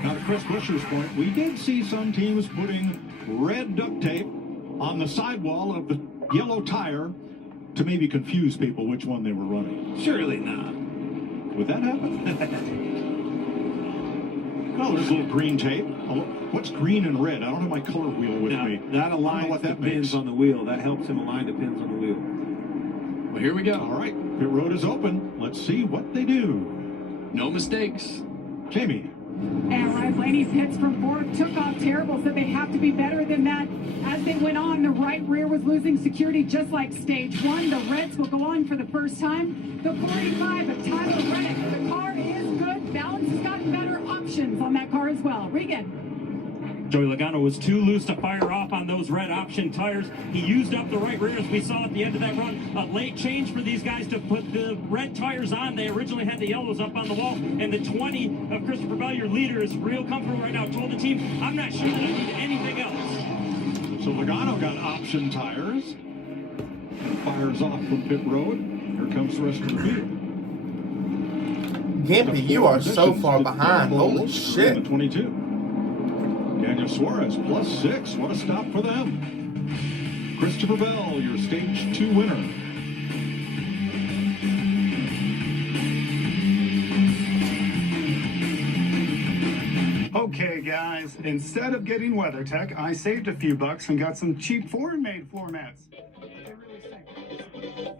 Now, to Chris Busher's point, we did see some teams putting red duct tape on the sidewall of the yellow tire to maybe confuse people which one they were running. Surely not. Would that happen? Oh, there's a little green tape. Oh, what's green and red? I don't have my color wheel with me. That I don't know aligns what the that pins makes. on the wheel. That helps him align the pins on the wheel. Well, here we go. All right, pit road is open. Let's see what they do. No mistakes. Jamie. And Ryan Blaney's hits from Ford took off terrible, so they have to be better than that. As they went on, the right rear was losing security just like stage 1. The Reds will go on for the first time. The 45 of Tyler Reddick. The car is good. Balance has gotten better. Options on that car as well. Regan. Joey Logano was too loose to fire off on those red option tires. He used up the right rear, as we saw at the end of that run. A late change for these guys to put the red tires on. They originally had the yellows up on the wall. And the 20 of Christopher Bell, your leader, is real comfortable right now. Told the team, I'm not sure that I need anything else. So Logano got option tires. And fires off from pit road. Here comes the rest of the field. Gimpy, you are so far behind. Holy shit. The 22. Daniel Suarez +6. What a stop for them. Christopher Bell, your stage 2 winner. Okay, guys, instead of getting WeatherTech, I saved a few bucks and got some cheap foreign-made floor mats. They really stink.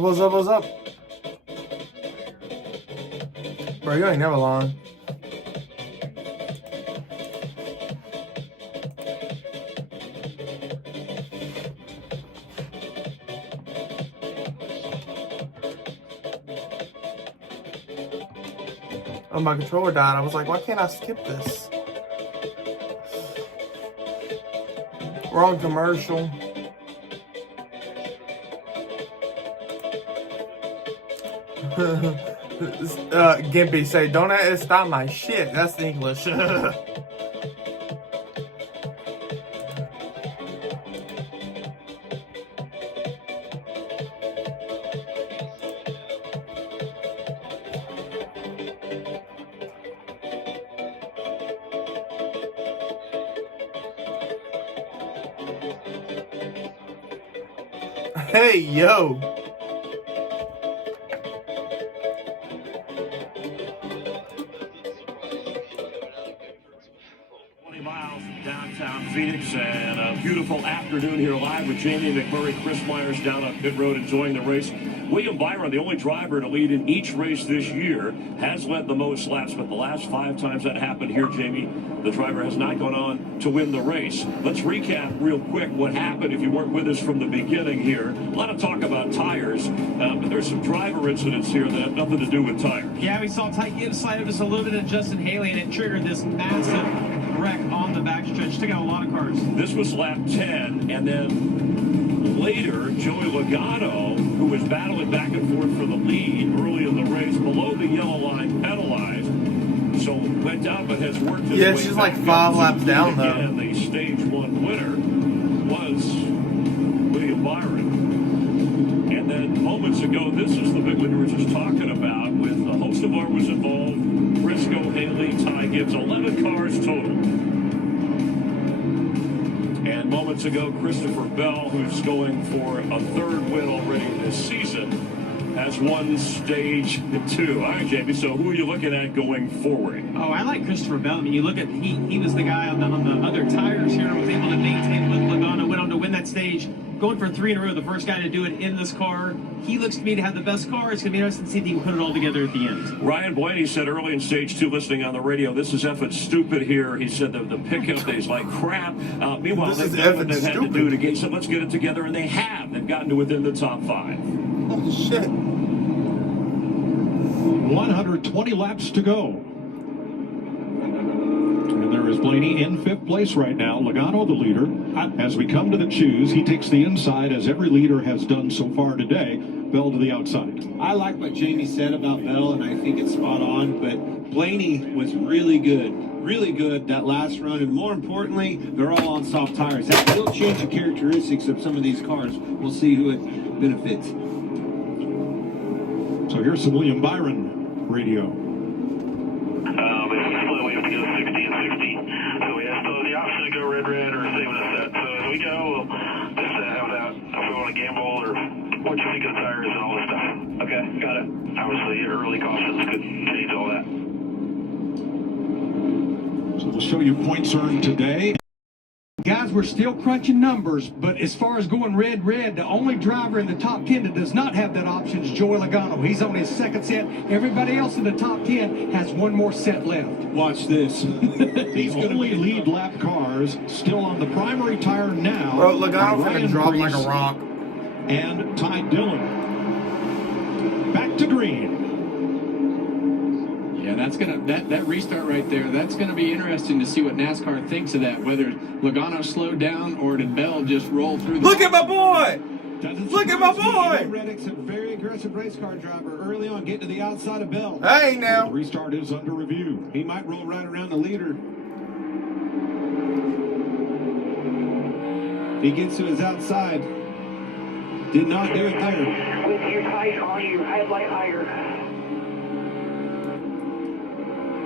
What's up, what's up? Bro, you ain't never lying. Oh, my controller died. I was like, why can't I skip this? Wrong commercial. Gimpy say, don't stop my shit. That's English. Hey, yo. Downtown Phoenix, and a beautiful afternoon here live with Jamie McMurray, Chris Myers down on pit road enjoying the race. William Byron, the only driver to lead in each race this year, has led the most laps, but the last 5 times that happened here, Jamie, the driver has not gone on to win the race. Let's recap real quick what happened if you weren't with us from the beginning here. A lot of talk about tires, but there's some driver incidents here that have nothing to do with tires. Yeah, we saw Ty Gibbs slide over just a little bit of Justin Haley, and it triggered this massive wreck on the backstretch. Took out a lot of cars. This was lap 10, and then later, Joey Logano, who was battling back and forth for the lead early in the race, below the yellow line, penalized. So went down, but has worked his way Yeah, she's like 5 laps down, though. And the stage 1 winner was William Byron. And then moments ago, this is the big one we were just talking about, with a host of was involved. Briscoe, Haley, Ty Gibbs, 11 cars total. And moments ago, Christopher Bell, who's going for a 3rd win already this season, has won stage 2. All right, Jamie, so who are you looking at going forward? Oh, I like Christopher Bell. I mean, you look at, he was the guy on the other tires here, was able to maintain with Logano, went on to win that stage, going for 3 in a row, the first guy to do it in this car. He looks to me to have the best car. It's going to be interesting to see if he can put it all together at the end. Ryan Blaney said early in stage 2, listening on the radio, this is effing stupid here. He said the pickup is like crap. Meanwhile, they've done what they've had to do to get, so let's get it together, and they have. They've gotten to within the top 5. Oh, shit. 120 laps to go. And there is Blaney in 5th place right now. Logano, the leader. As we come to the choose, he takes the inside, as every leader has done so far today. Bell to the outside. I like what Jamie said about Bell, and I think it's spot on. But Blaney was really good that last run. And more importantly, they're all on soft tires. That will change the characteristics of some of these cars. We'll see who it benefits. So here's some William Byron radio. This is split. We have to go 60 and 60. So we have to the option to go red or stay with a set. So as we go, we'll just have that if we want to gamble or what you think of the tires and all this stuff. Okay, got it. Obviously, early cautions could change all that. So we'll show you points earned today. Guys, we're still crunching numbers, but as far as going red, the only driver in the top 10 that does not have that option is Joey Logano. He's on his 2nd set. Everybody else in the top 10 has 1 more set left. Watch this. The only lead lap cars still on the primary tire now. Bro, Logano fucking dropped like a rock. And Ty Dillon. Back to green. Yeah, that's gonna that restart right there. That's gonna be interesting to see what NASCAR thinks of that. Whether Logano slowed down or did Bell just roll through? Look at my boy! Look at my boy! Reddick's a very aggressive race car driver. Early on, getting to the outside of Bell. Hey now. The restart is under review. He might roll right around the leader. If he gets to his outside, did not do it there. With your tight on your headlight higher.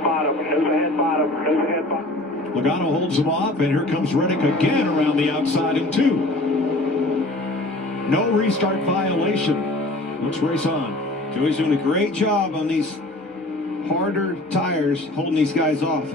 Bottom, nose ahead, bottom, nose ahead, bottom. Logano holds him off, and here comes Reddick again around the outside in 2. No restart violation. Let's race on. Joey's doing a great job on these harder tires, holding these guys off.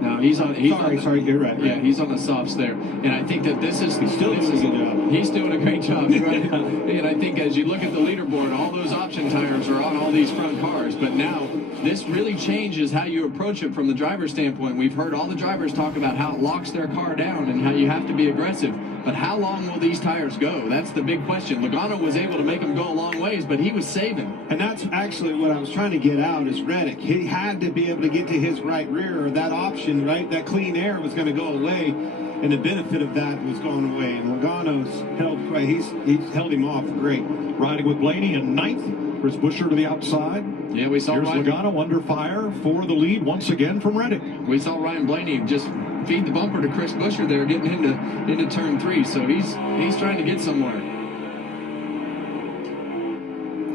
No, he's on. Sorry, you're right. Yeah, he's on the softs there, and I think that he's still doing a good job. He's doing a great job, right? And I think as you look at the leaderboard, all those option tires are on all these front cars, but now this really changes how you approach it from the driver's standpoint. We've heard all the drivers talk about how it locks their car down and how you have to be aggressive. But how long will these tires go? That's the big question. Logano was able to make them go a long ways, but he was saving. And that's actually what I was trying to get out is Reddick. He had to be able to get to his right rear, or that option, right? That clean air was going to go away, and the benefit of that was going away. And Logano's he's held him off great. Riding with Blaney in ninth. Chris Buescher to the outside. Yeah, we saw Here's Ryan Logano under fire for the lead once again from Reddick. We saw Ryan Blaney just feed the bumper to Chris Buescher there, getting into turn 3. So he's trying to get somewhere.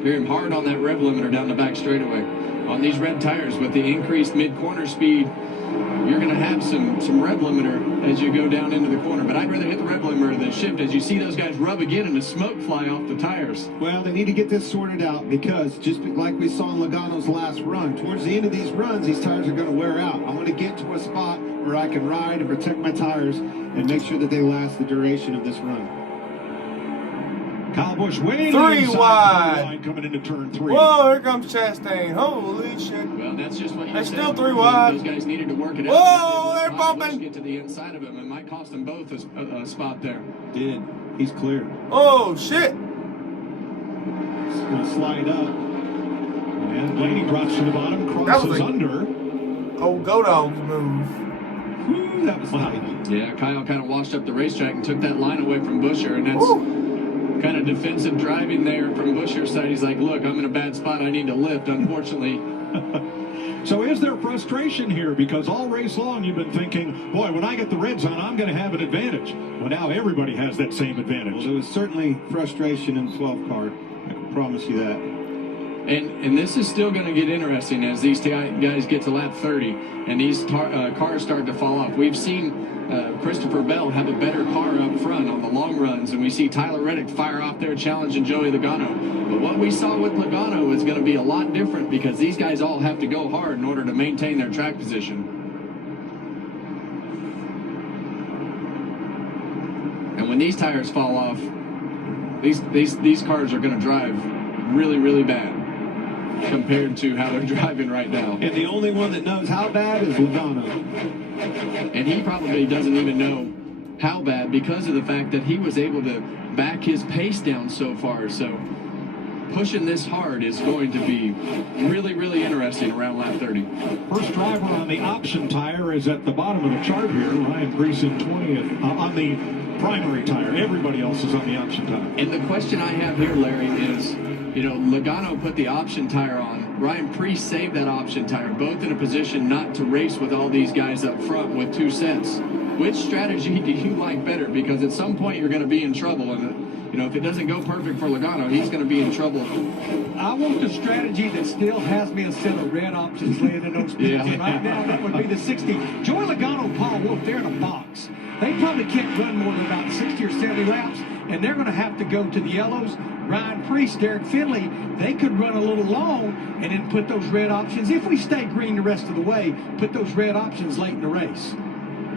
Hear him hard on that rev limiter down the back straightaway. On these red tires with the increased mid-corner speed, you're going to have some rev limiter as you go down into the corner. But I'd rather hit the rev limiter than shift as you see those guys rub again and the smoke fly off the tires. Well, they need to get this sorted out because just like we saw in Logano's last run, towards the end of these runs, these tires are going to wear out. I want to get to a spot where I can ride and protect my tires and make sure that they last the duration of this run. Kyle Busch way 3 wide. Coming into turn 3. Whoa, here comes Chastain. Holy shit. Well, that's just what you They're said. still 3 wide. Those guys needed to work it out. Whoa, they're bumping. Get to the inside of him. It might cost them both a spot there. Did. He's clear. Oh, shit. It's going to slide up. And Blaney drops to the bottom, crosses under. Oh, go dog move. Whew, that was tight. Yeah, Kyle kind of washed up the racetrack and took that line away from Buescher, and that's kind of defensive driving there from Buescher's side. He's like, look, I'm in a bad spot. I need to lift, unfortunately. So is there frustration here? Because all race long you've been thinking, boy, when I get the reds on, I'm going to have an advantage. Well, now everybody has that same advantage. Well, there was certainly frustration in the 12 car. I can promise you that. And this is still going to get interesting as these guys get to lap 30 and these cars start to fall off. We've seen Christopher Bell have a better car up front on the long runs, and we see Tyler Reddick fire off there challenging Joey Logano. But what we saw with Logano is going to be a lot different because these guys all have to go hard in order to maintain their track position. And when these tires fall off, these cars are going to drive really, really bad compared to how they're driving right now. And the only one that knows how bad is Logano. And he probably doesn't even know how bad because of the fact that he was able to back his pace down so far. So pushing this hard is going to be really, really interesting around lap 30. First driver on the option tire is at the bottom of the chart here. Ryan Preece in 20th on the primary tire. Everybody else is on the option tire. And the question I have here, Larry, is, Logano put the option tire on. Ryan Preece saved that option tire, both in a position not to race with all these guys up front with 2 sets. Which strategy do you like better? Because at some point you're going to be in trouble, and if it doesn't go perfect for Logano, he's going to be in trouble. I want the strategy that still has me a set of red options laying in those pits. Yeah. And right now, that would be the 60. Joey Logano, Paul Wolf, they're in a box. They probably can't run more than about 60 or 70 laps, and they're going to have to go to the yellows. Ryan Preece, Derek Finley, they could run a little long and then put those red options. If we stay green the rest of the way, put those red options late in the race.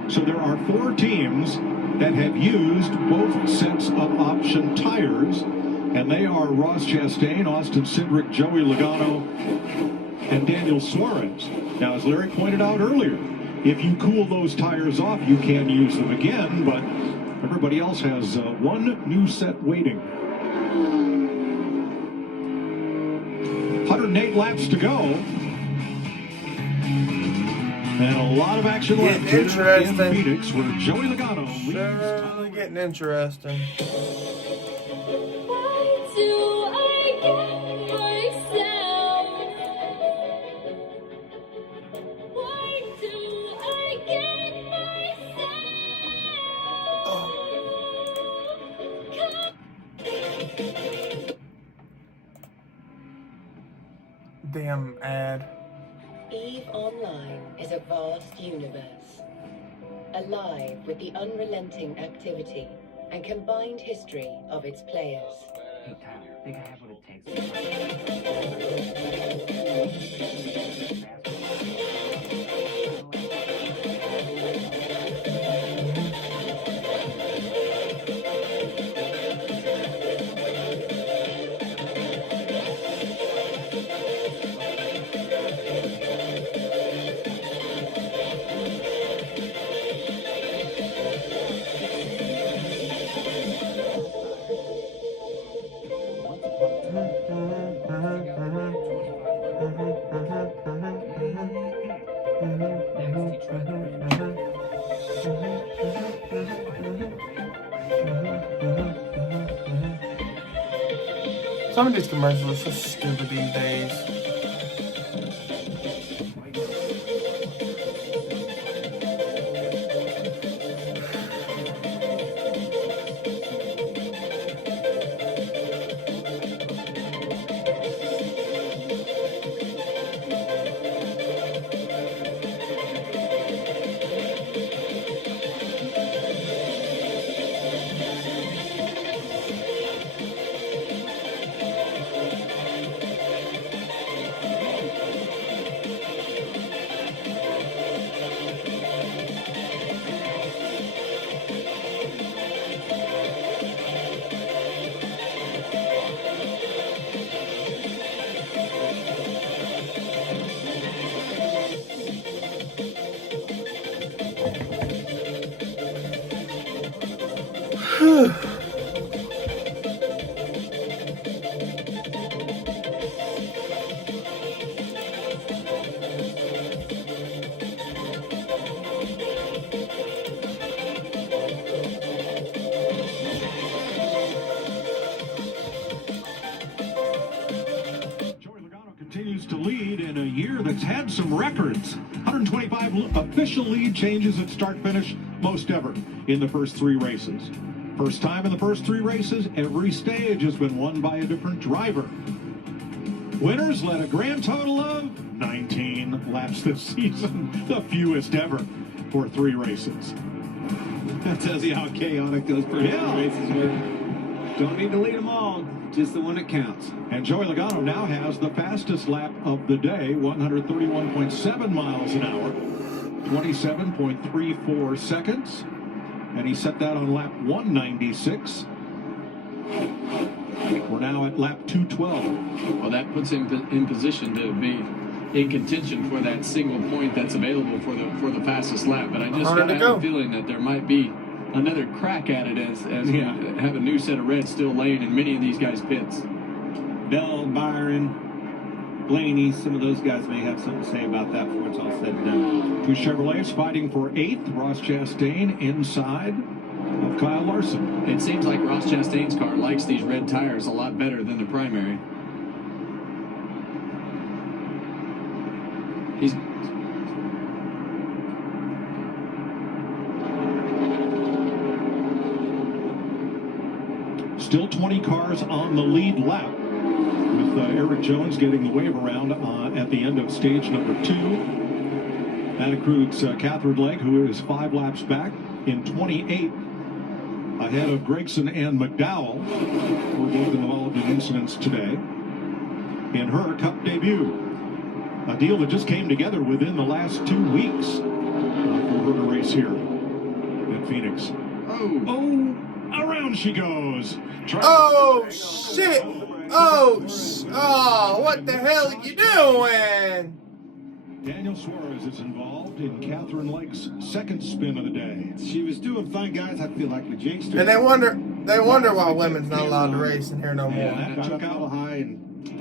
So there are 4 teams that have used both sets of option tires, and they are Ross Chastain, Austin Cindric, Joey Logano, and Daniel Suarez. Now, as Larry pointed out earlier, if you cool those tires off, you can use them again, but everybody else has 1 new set waiting. 108 laps to go. And a lot of action left here in Phoenix, where Joey Logano leads. Really getting interesting. Damn ad. EVE Online is a vast universe, alive with the unrelenting activity and combined history of its players. Hey Tyler, I think I have what it takes. Some of these commercials are so stupid these days. Continues to lead in a year that's had some records. 125 official lead changes at start-finish, most ever in the first 3 races. First time in the first 3 races, every stage has been won by a different driver. Winners led a grand total of 19 laps this season, the fewest ever for 3 races. That tells you how chaotic those first 3 races were. Don't need to lead them all, just the one that counts. And Joey Logano now has the fastest lap of the day, 131.7 miles an hour, 27.34 seconds. And he set that on lap 196. We're now at lap 212. Well, that puts him in position to be in contention for that single point that's available for the fastest lap. But I just have a feeling that there might be another crack at it as we have a new set of reds still laying in many of these guys' pits. Bell, Byron, Blaney, some of those guys may have something to say about that before it's all said and done. 2 Chevrolets fighting for 8th. Ross Chastain inside of Kyle Larson. It seems like Ross Chastain's car likes these red tires a lot better than the primary. He's still 20 cars on the lead lap, with Eric Jones getting the wave around at the end of stage number 2. That includes Catherine Legg, who is 5 laps back in 28, ahead of Gregson and McDowell, who were both involved in incidents today in her Cup debut. A deal that just came together within the last 2 weeks for her to race here in Phoenix. Oh, around she goes. Oh, shit. Oh, what the hell are you doing? Daniel Suarez is involved in Catherine Lake's second spin of the day. She was doing fine, guys. I feel like the jinxed her. And they wonder why women's not allowed to race in here no more. That took out high and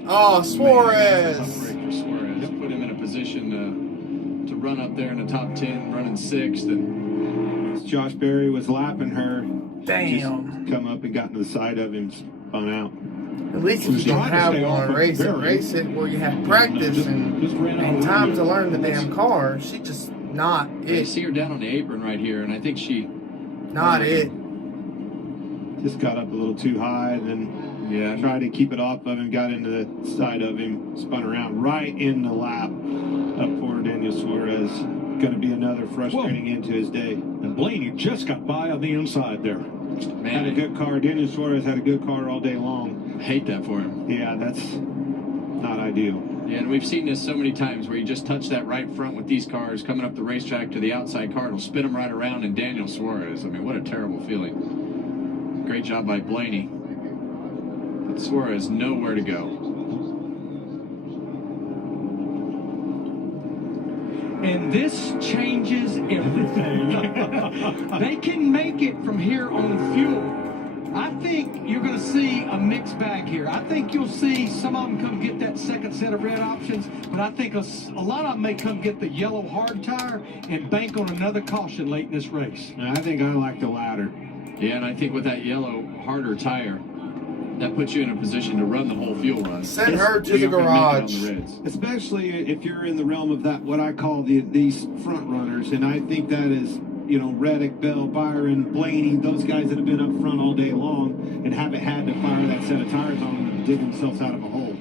Suarez. Suarez put him in a position to run up there in the top 10, running 6th. And Josh Berry was lapping her. Damn. Just come up and got to the side of him, spun out. At least if you don't have one, race it where you have practice and time to learn the damn car. She just not it. You see her down on the apron right here, and I think she... Not it. Just got up a little too high, and then tried to keep it off of him, got into the side of him, spun around right in the lap of poor Daniel Suarez. Going to be another frustrating end to his day. And Blaney just got by on the inside there. Man, had a good car. Daniel Suarez had a good car all day long. I hate that for him. Yeah, that's not ideal. Yeah, and we've seen this so many times where you just touch that right front with these cars coming up the racetrack to the outside car. It'll spin them right around, and Daniel Suarez. I mean, what a terrible feeling. Great job by Blaney. But Suarez nowhere to go. And this changes everything. They can make it from here on fuel. I think you're going to see a mixed bag here. I think you'll see some of them come get that second set of red options, but I think a lot of them may come get the yellow hard tire and bank on another caution late in this race. I think I like the latter. Yeah, and I think with that yellow harder tire, that puts you in a position to run the whole fuel run. Send her to You're the gonna make it on garage. the Reds. Especially if you're in the realm of that, what I call these front runners, and I think that is, you know, Reddick, Bell, Byron, Blaney, those guys that have been up front all day long and haven't had to fire that set of tires on them and dig themselves out of a hole.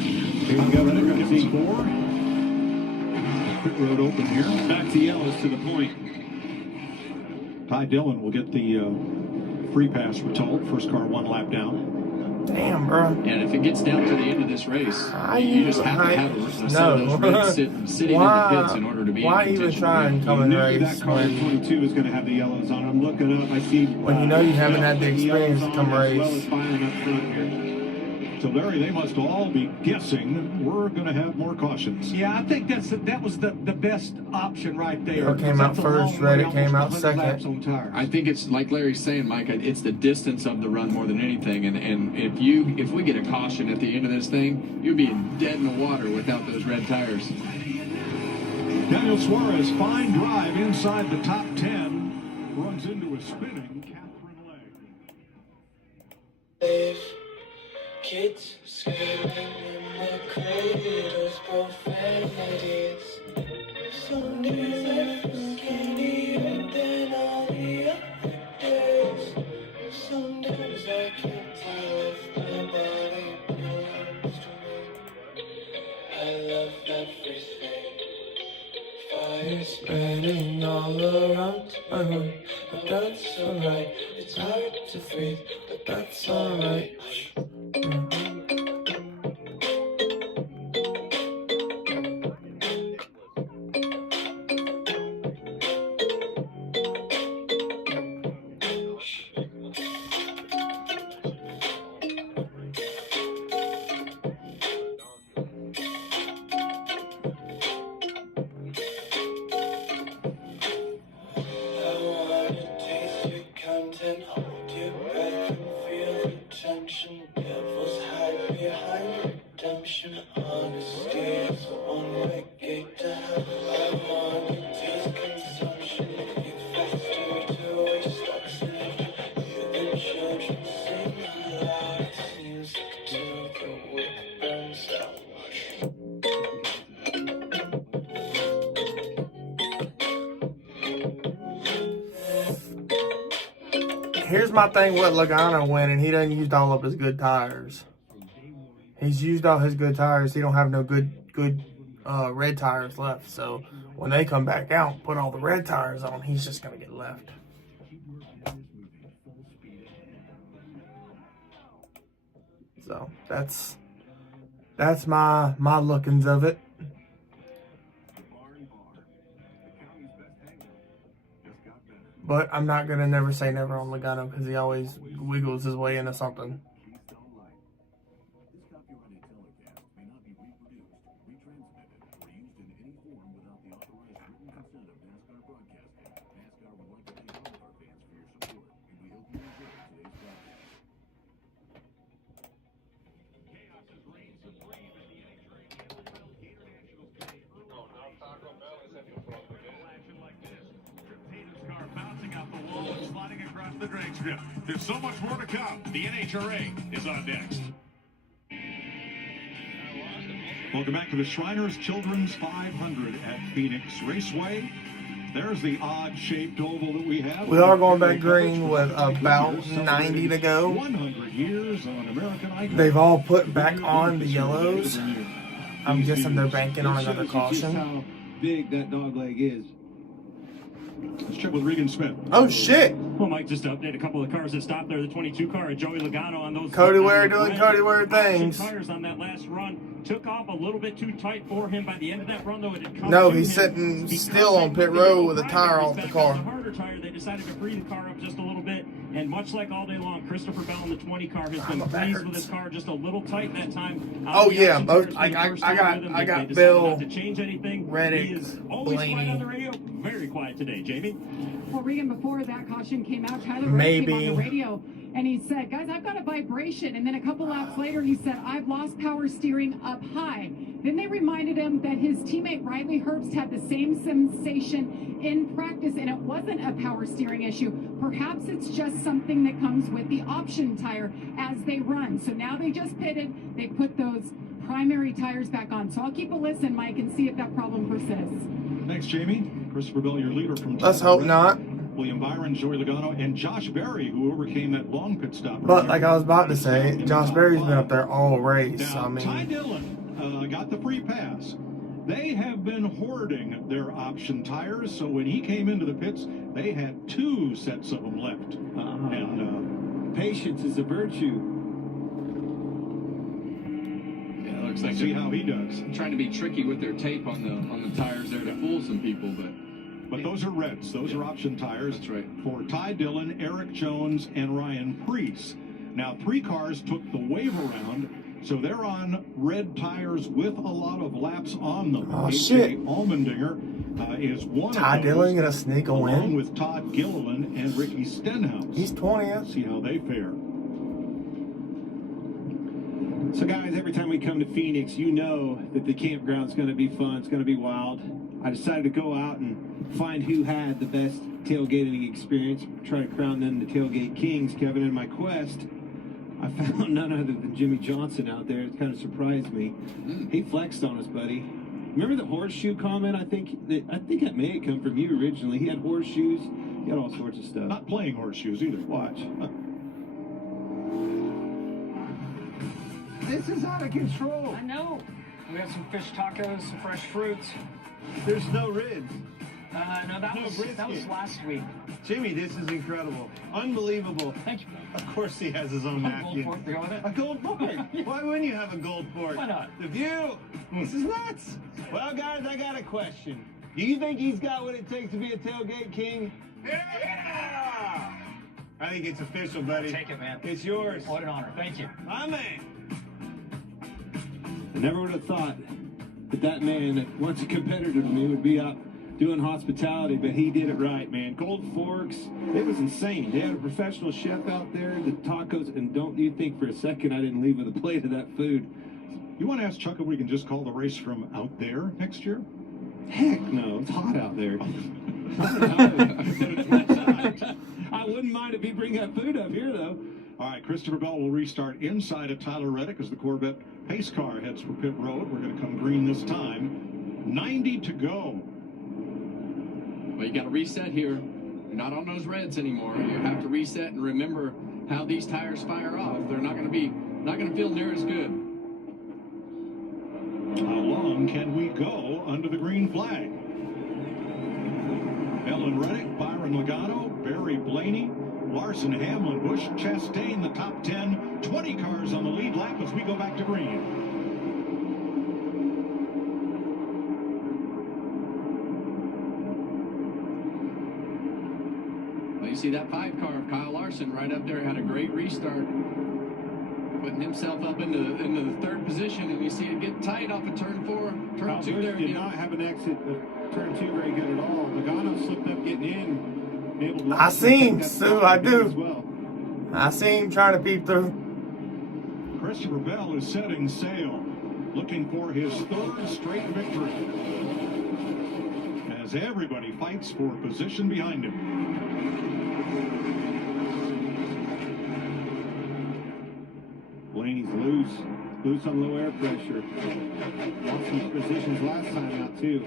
Here we go. They're going to see 4. Pit road open here. Back to yellows to the point. Ty Dillon will get the free pass, we're told. First car 1 lap down. Damn, bro. And if it gets down to the end of this race, you just have to have a set of those Reds sitting in the pits in order to be why in even contention. try and come and race That car in 22 is going to have the yellows on. I'm looking up. I see. when you know you haven't had the experience to come as well race? as Byron up front here. So, Larry, they must all be guessing we're going to have more cautions. Yeah, I think that was the best option right there. Hero came out That's a first, long way, Reddick came out almost 100 laps second. on tires. I think it's like Larry's saying, Mike. It's the distance of the run more than anything. And if we get a caution at the end of this thing, you'll be dead in the water without those red tires. Daniel Suarez, fine drive inside the top 10. Runs into a spinning Catherine Legg. Kids screaming in the cradles, profanities. Some days I feel skinnier than all the other days. Sometimes I can't tell if my body belongs to me. I love everything. Fire spreading all around my room, but that's alright. It's hard to breathe, but that's alright. Here's my thing with Logano winning. He done used all of his good tires. He's used all his good tires. He don't have no good red tires left. So when they come back out, put all the red tires on, he's just gonna get left. So that's my lookings of it. But I'm not going to never say never on Logano because he always wiggles his way into something. The drag strip. There's so much more to come. The NHRA is on next. Welcome back to the Shriners Children's 500 at Phoenix Raceway. There's the odd-shaped oval that we have. We are going back green with about 90 to go. 100 years on American Icon. They've all put back on the yellows. I'm guessing they're banking on another caution. How big that dog leg is. Let's check with Regan Smith. Oh, shit. Well, Mike, just to update a couple of cars that stopped there. The 22 car and Joey Logano on those. Cody Ware doing Cody Ware things. Tires on that last run took off a little bit too tight for him. By the end of that run, though, it had come. No, he's sitting still on pit road with a tire off the car. The harder tire, they decided to free the car up just a little bit. And much like all day long, Christopher Bell in the 20 car has been pleased with his car, just a little tight that time. Oh yeah, both. I got Bell, to change anything. Reddick, He is always Blaney. right on the radio. very quiet today. Jamie? Well, Regan, before that caution came out, Tyler Reddick Maybe. came on the radio and he said, guys, I've got a vibration. And then a couple laps later, he said, I've lost power steering up high. Then they reminded him that his teammate Riley Herbst had the same sensation in practice, and it wasn't a power steering issue. Perhaps it's just something that comes with the option tire as they run. So now they just pitted. They put those primary tires back on. So I'll keep a listen, Mike, and see if that problem persists. Thanks, Jamie. Christopher Bell, your leader from Let's hope not. William Byron, Joey Logano, and Josh Berry, who overcame that long pit stop. But like I was about to say, Josh Berry's been up there all race. Now, I Ty mean, Dillon got the free pass. They have been hoarding their option tires, so when he came into the pits, they had 2 sets of them left. And patience is a virtue. Yeah, it looks like see how he does. trying to be tricky with their tape on the tires there to fool some people, But those are reds. Those are option tires. That's right. For Ty Dillon, Eric Jones, and Ryan Preece. Now, 3 cars took the wave around, so they're on red tires with a lot of laps on them. Oh, AJ shit. Allmendinger is one Ty of those, Dillon gonna sneak a along win? with Todd Gilliland and Ricky Stenhouse. He's 20th. See how they fare. So, guys, every time we come to Phoenix, you know that the campground's going to be fun. It's going to be wild. I decided to go out and find who had the best tailgating experience, try to crown them the tailgate kings. Kevin, in my quest, I found none other than Jimmy Johnson out there. It kind of surprised me. He flexed on us, buddy. Remember the horseshoe comment? I think that may have come from you originally. He had horseshoes. He had all sorts of stuff. Not playing horseshoes either. Watch. This is out of control. I know. We have some fish tacos, some fresh fruits. There's no ribs. No, that was last week. Jimmy, this is incredible. Unbelievable. Thank you. Of course he has his own Gold napkin. fork to go with it. A gold fork? Why wouldn't you have a gold fork? Why not? The view. This is nuts. Well, guys, I got a question. Do you think he's got what it takes to be a tailgate king? Yeah! I think it's official, buddy. Take it, man. It's yours. What an honor. Thank you. My man. I never would have thought that man that once a competitor to me would be out doing hospitality, but he did it right, man. Gold forks, it was insane. They had a professional chef out there, the tacos, and don't you think for a second I didn't leave with a plate of that food. You want to ask Chuck if we can just call the race from out there next year? Heck no, it's hot out there. I wouldn't mind if he bring that food up here, though. All right, Christopher Bell will restart inside of Tyler Reddick as the Corvette pace car heads for pit road. We're going to come green this time. 90 to go. Well, you got to reset here. You're not on those reds anymore. You have to reset and remember how these tires fire off. They're not going to feel near as good. How long can we go under the green flag? Ellen Reddick, Byron Logano, Barry Blaney, Larson, Hamlin, Busch, Chastain, the top 10. 20 cars on the lead lap as we go back to green. Well, you see that 5 car of Kyle Larson right up there had a great restart, putting himself up into the 3rd position, and you see it get tight off of turn 4, turn 2 there. Did not have an exit of turn 2 very good at all. Logano slipped up getting in. I seen, Sue, I do. Well. I seen him trying to peep through. Christopher Bell is setting sail, looking for his 3rd straight victory. As everybody fights for position behind him. Blaney's loose on low air pressure. Lost some positions last time out too.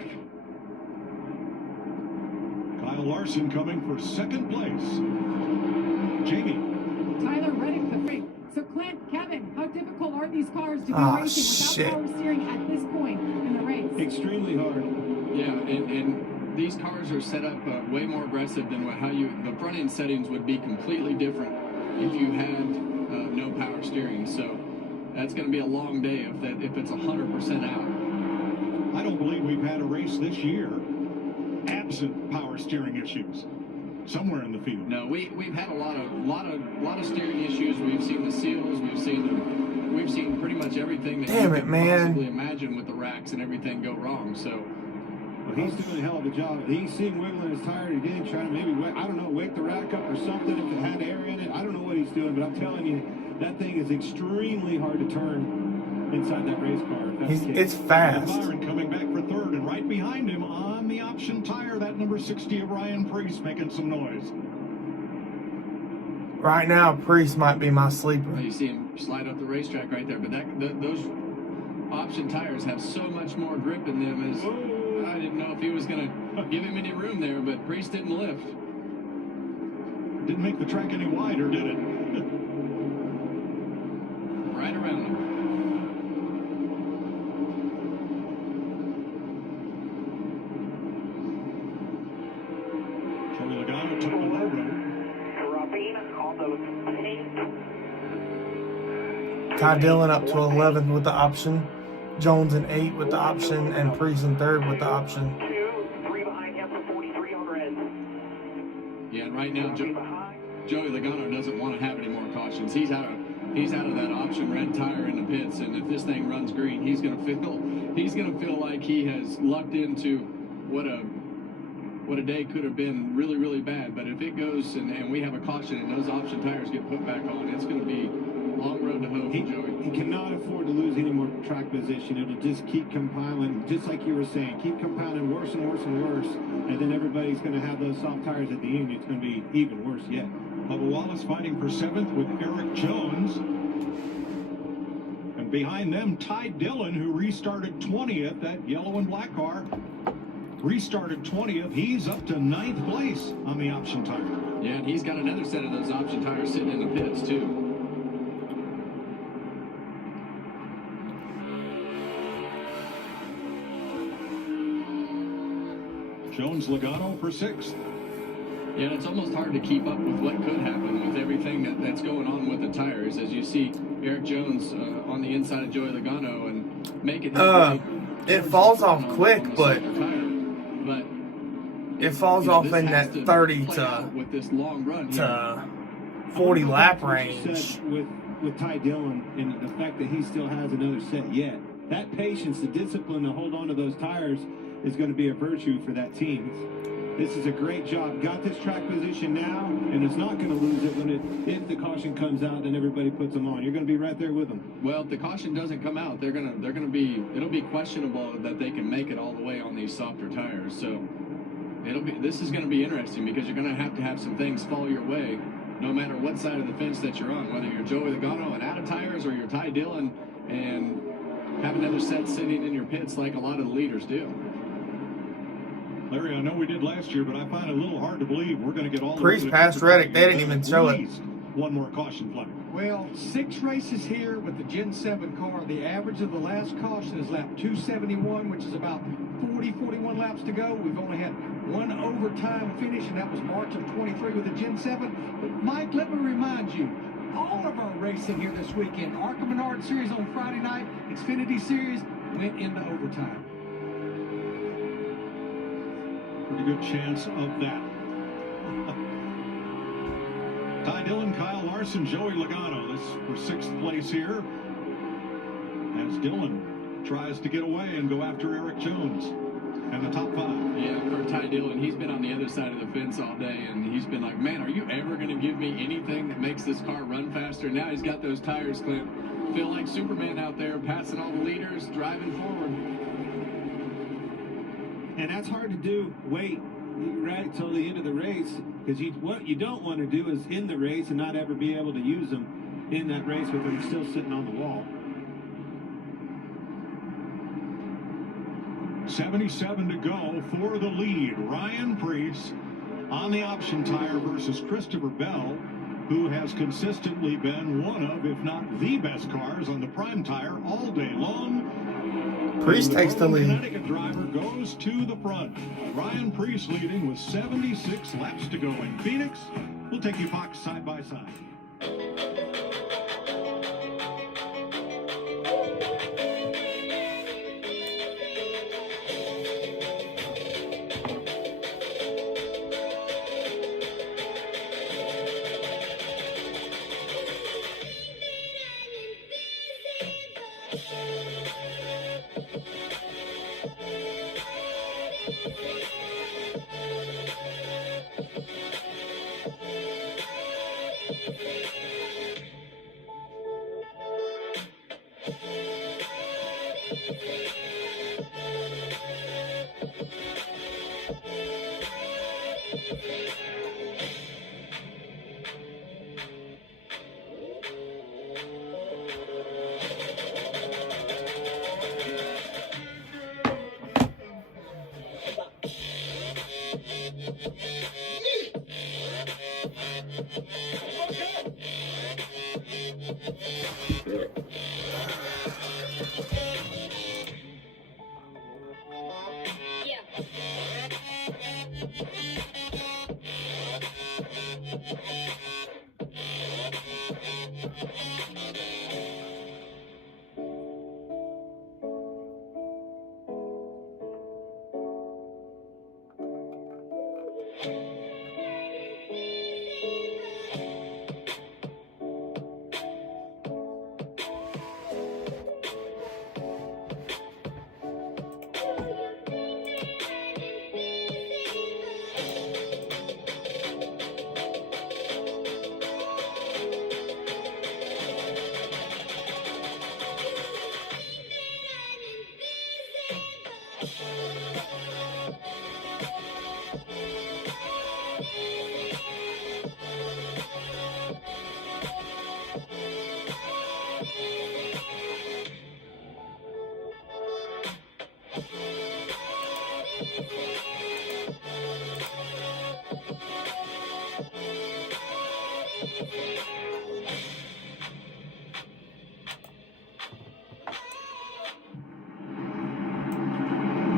Kyle Larson coming for 2nd place. Jamie. Tyler Reddick, the freak. So, Clint, Kevin, how difficult are these cars to be racing without power steering at this point in the race? Extremely hard. Yeah, and these cars are set up way more aggressive than the front end settings would be completely different if you had no power steering. So that's going to be a long day if it's 100% out. I don't believe we've had a race this year absent power steering issues somewhere in the field. No, we've had a lot of steering issues. We've seen the seals. We've seen pretty much everything that you could possibly imagine with the racks and everything go wrong. So Well, he's doing a hell of a job. He's seeing wiggling his tire. He didn't try to maybe, wake the rack up or something if it had air in it. I don't know what he's doing, but I'm telling you, that thing is extremely hard to turn inside that race car. It's fast. Byron coming back for third, and right behind him on the option tire, that number 60 of Ryan Priest making some noise. Right now, Priest might be my sleeper. You see him slide up the racetrack right there, but those option tires have so much more grip in them. As I didn't know if he was going to give him any room there, but Priest didn't lift. Didn't make the track any wider, did it? Right around him. Joey Logano took the low road. Ty Dillon up to 11th with the option. Jones in 8th with the option, and Priest in 3rd with the option. 3 behind him for 43 on red. Yeah, and right now Joey Logano doesn't want to have any more cautions. He's out of that option red tire in the pits, and if this thing runs green, he's gonna feel like he has lucked into what a day could have been really, really bad. But if it goes and we have a caution and those option tires get put back on, it's going to be a long road to hoe for Joey. He cannot afford to lose any more track position. It'll just keep compiling, just like you were saying, keep compiling worse and worse and worse, and then everybody's going to have those soft tires at the end. It's going to be even worse yet. Bubba Wallace fighting for 7th with Eric Jones. And behind them, Ty Dillon, who restarted 20th, that yellow and black car. Restarted 20th. He's up to 9th place on the option tire. Yeah, and he's got another set of those option tires sitting in the pits, too. Jones Logano for 6th. Yeah, it's almost hard to keep up with what could happen with everything that's going on with the tires. As you see Eric Jones on the inside of Joey Logano and make it. It falls off quick, but it falls off in that 30 with this long run to 40 lap range. With Ty Dillon and the fact that he still has another set yet, that patience, the discipline to hold on to those tires is going to be a virtue for that team. This is a great job. Got this track position now, and it's not going to lose it if the caution comes out and everybody puts them on. You're going to be right there with them. Well, if the caution doesn't come out, it'll be questionable that they can make it all the way on these softer tires. So this is going to be interesting because you're going to have some things fall your way, no matter what side of the fence that you're on, whether you're Joey Logano and out of tires or you're Ty Dillon and have another set sitting in your pits like a lot of the leaders do. Larry, I know we did last year, but I find it a little hard to believe we're going to get all the Priest past Reddick. They didn't even show it. One more caution flag. Well, 6 races here with the Gen 7 car. The average of the last caution is lap 271, which is about 41 laps to go. We've only had one overtime finish, and that was March of 23 with the Gen 7. But, Mike, let me remind you, all of our racing here this weekend, ARCA Menard Series on Friday night, Xfinity Series, went into overtime. Pretty good chance of that. Ty Dillon, Kyle Larson, Joey Logano. This for 6th place here. As Dillon tries to get away and go after Eric Jones and the top 5. Yeah, for Ty Dillon, he's been on the other side of the fence all day, and he's been like, man, are you ever going to give me anything that makes this car run faster? Now he's got those tires clipped. Feel like Superman out there, passing all the leaders, driving forward. And that's hard to do. Wait right till the end of the race, because what you don't want to do is end the race and not ever be able to use them in that race with them still sitting on the wall. 77 to go for the lead. Ryan Priest on the option tire versus Christopher Bell, who has consistently been one of, if not the best cars on the prime tire all day long. Priest takes the lead. Connecticut driver goes to the front. Ryan Priest leading with 76 laps to go in Phoenix. We'll take you box side by side.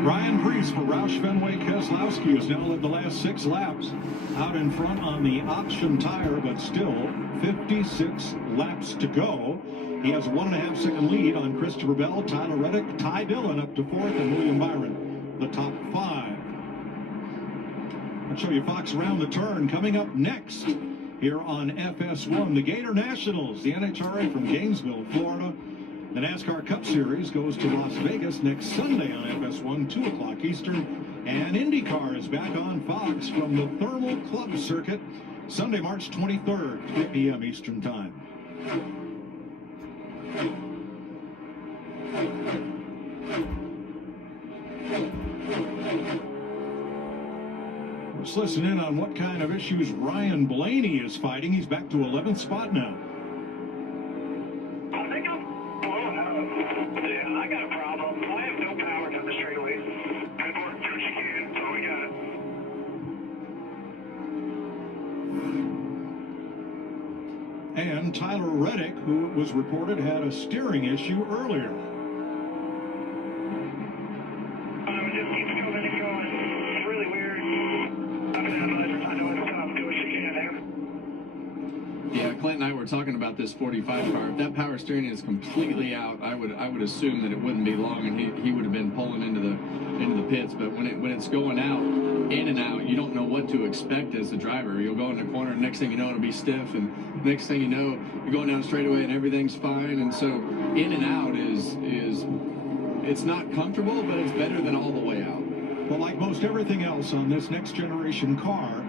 Brian Priest for Roush Fenway Keselowski has now led the last 6 laps out in front on the option tire, but still 56 laps to go. He has a 1.5 second lead on Christopher Bell, Tyler Reddick, Ty Dillon up to 4th, and William Byron, the top 5. I'll show you Fox around the turn coming up next here on FS1. The Gator Nationals, the NHRA from Gainesville, Florida. The NASCAR Cup Series goes to Las Vegas next Sunday on FS1, 2 o'clock Eastern. And IndyCar is back on Fox from the Thermal Club Circuit, Sunday, March 23rd, 3 p.m. Eastern Time. Let's listen in on what kind of issues Ryan Blaney is fighting. He's back to 11th spot now. I got a problem. I have no power down the straightaway. Good work, do what you can. That's all we got. And Tyler Reddick, who was reported had a steering issue earlier. Just keep going and going. It's really weird. I know it's tough. Do what you can there. Yeah, Clint and I were talking about this 45 car. If that power steering is completely out, I would assume that it wouldn't be long, and he would have been pulling into the pits. But when it's going out, in and out, you don't know what to expect as a driver. You'll go in the corner, and next thing you know, it'll be stiff, and next thing you know, you're going down straightaway and everything's fine. And so in and out is it's not comfortable, but it's better than all the way out. Well, like most everything else on this next generation car,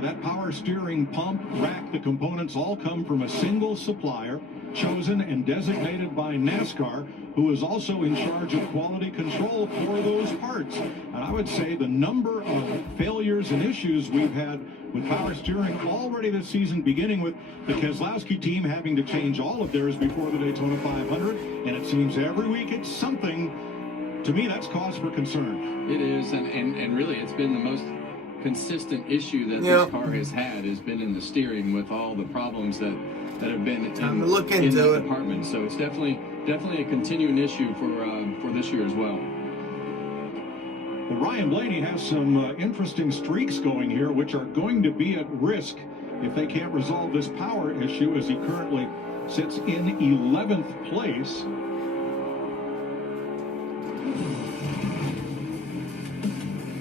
that power steering pump, rack, the components all come from a single supplier chosen and designated by NASCAR, who is also in charge of quality control for those parts. And I would say the number of failures and issues we've had with power steering already this season, beginning with the Keselowski team having to change all of theirs before the Daytona 500, and it seems every week it's something. To me, that's cause for concern. It is, and really it's been the most consistent issue that this car has been in the steering, with all the problems that have been in that department. So it's definitely a continuing issue for this year as well. Well, Ryan Blaney has some interesting streaks going here, which are going to be at risk if they can't resolve this power issue, as he currently sits in 11th place.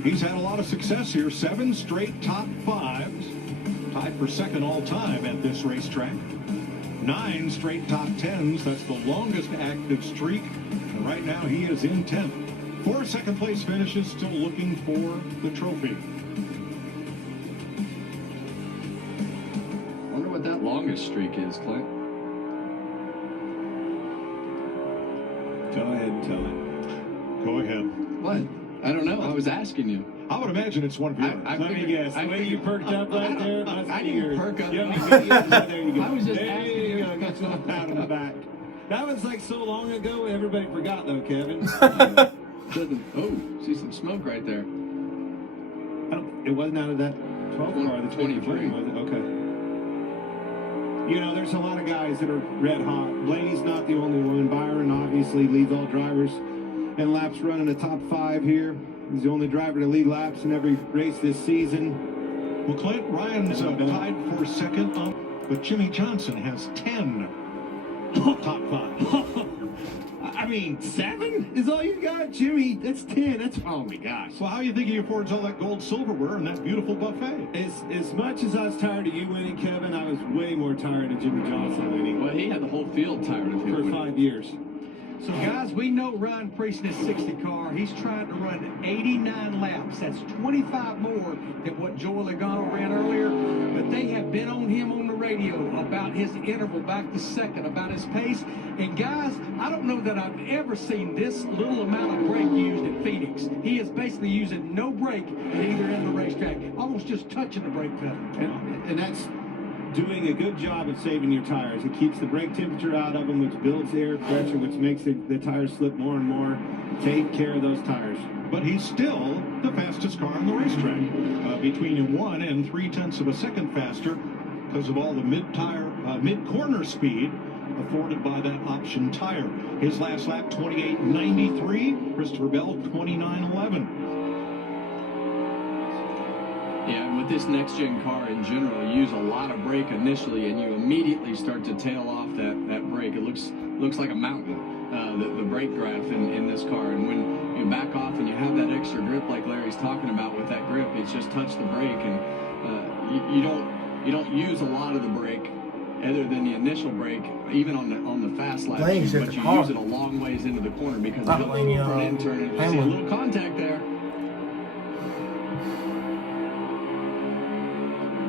He's had a lot of success here. 7 straight top 5s, tied for second all time at this racetrack. 9 straight top 10s. That's the longest active streak. And right now he is in 10th. 4 second-place finishes, still looking for the trophy. Wonder what that longest streak is, Clint. Go ahead and tell it. Go ahead. What? I don't know. I was asking you. I would imagine it's one of yours. Let me guess. The way you perked up right there. I didn't perk up. There you go. I was just there asking you go. Got you a pat on the back. That was like so long ago, everybody forgot though, Kevin. Oh, see some smoke right there. It wasn't out of that 12 car, the 23, was it? Okay. You know, there's a lot of guys that are red hot. Blaney's not the only one. Byron obviously leads all drivers in laps running the top 5 here. He's the only driver to lead laps in every race this season. Well, Clint, Ryan's tied for second up, but Jimmy Johnson has 10 top 5. I mean, 7 is all you got, Jimmy. That's 10. That's, oh my gosh. Well, how do you think he affords all that gold silverware and that beautiful buffet? As much as I was tired of you winning, Kevin, I was way more tired of Jimmy Johnson winning. Well, he had the whole field tired of him for 5 years. So, guys, we know Ryan Priest in his 60 car. He's trying to run 89 laps. That's 25 more than what Joey Logano ran earlier. But they have been on him on the radio about his interval back to second, about his pace. And, guys, I don't know that I've ever seen this little amount of brake used at Phoenix. He is basically using no brake at either end of the racetrack, almost just touching the brake pedal. And that's doing a good job of saving your tires. It keeps the brake temperature out of them, which builds air pressure, which makes the tires slip more and more. Take care of those tires. But he's still the fastest car on the racetrack, between 1 and 3/10 of a second faster because of all the mid-corner speed afforded by that option tire. His last lap, 28.93. Christopher Bell, 29.11. Yeah, and with this next-gen car in general, you use a lot of brake initially, and you immediately start to tail off that brake. It looks like a mountain, the brake graph in this car. And when you back off and you have that extra grip like Larry's talking about with that grip, it's just touch the brake, and you don't use a lot of the brake other than the initial brake, even on the fast laps, but you use it a long ways into the corner because of the front end turn. And you see a little contact there.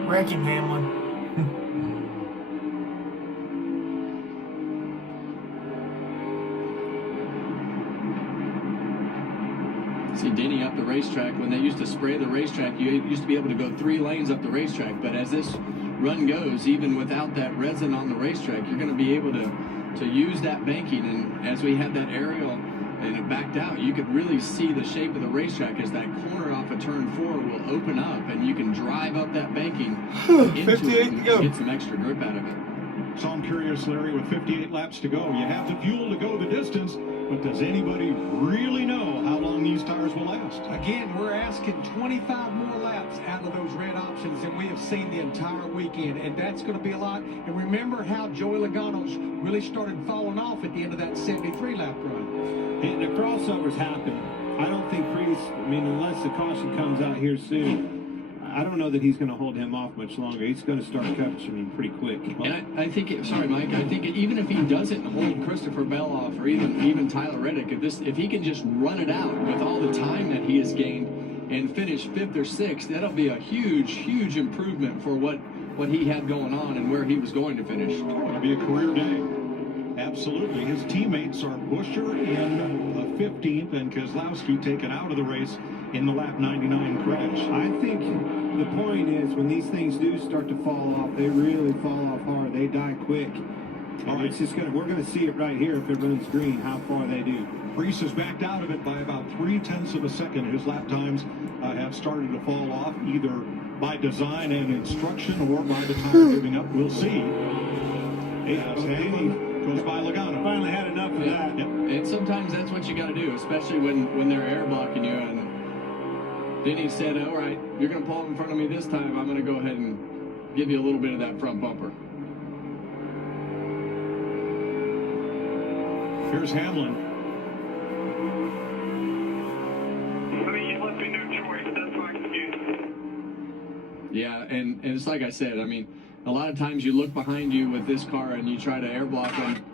Wrecking Hamlin. See Denny up the racetrack. When they used to spray the racetrack, you used to be able to go 3 lanes up the racetrack. But as this run goes, even without that resin on the racetrack, you're going to be able to use that banking. And as we had that aerial and it backed out, you could really see the shape of the racetrack as that corner off of turn 4 will open up, and you can drive up that banking into it and get some extra grip out of it. So I'm curious, Larry, with 58 laps to go, you have the fuel to go the distance, but does anybody really know how long these tires will last? Again, we're asking 25 more laps out of those red options than we have seen the entire weekend, and that's going to be a lot. And remember how Joey Logano's really started falling off at the end of that 73-lap run. And the crossovers happen. I don't think Priest, unless the caution comes out here soon, I don't know that he's going to hold him off much longer. He's going to start capturing pretty quick. And I think, sorry, Mike, I think even if he doesn't hold Christopher Bell off or even Tyler Reddick, if he can just run it out with all the time that he has gained and finish 5th or 6th, that'll be a huge, huge improvement for what he had going on and where he was going to finish. It'll be a career day. Absolutely. His teammates are Buescher in 15th and Keselowski taken out of the race in the lap 99 crash. I think the point is when these things do start to fall off, they really fall off hard. They die quick. All right. It's just we're going to see it right here if it runs green, how far they do. Priest has backed out of it by about 0.3 of a second. His lap times have started to fall off either by design and instruction or by the tire giving up. We'll see. Goes by Logano. Finally had enough of that. Yep. And sometimes that's what you got to do, especially when they're air blocking you. And then he said, all right, you're going to pull up in front of me this time. I'm going to go ahead and give you a little bit of that front bumper. Here's Hamlin. You left me no choice. That's my excuse. Yeah, and it's like I said, a lot of times you look behind you with this car and you try to air block them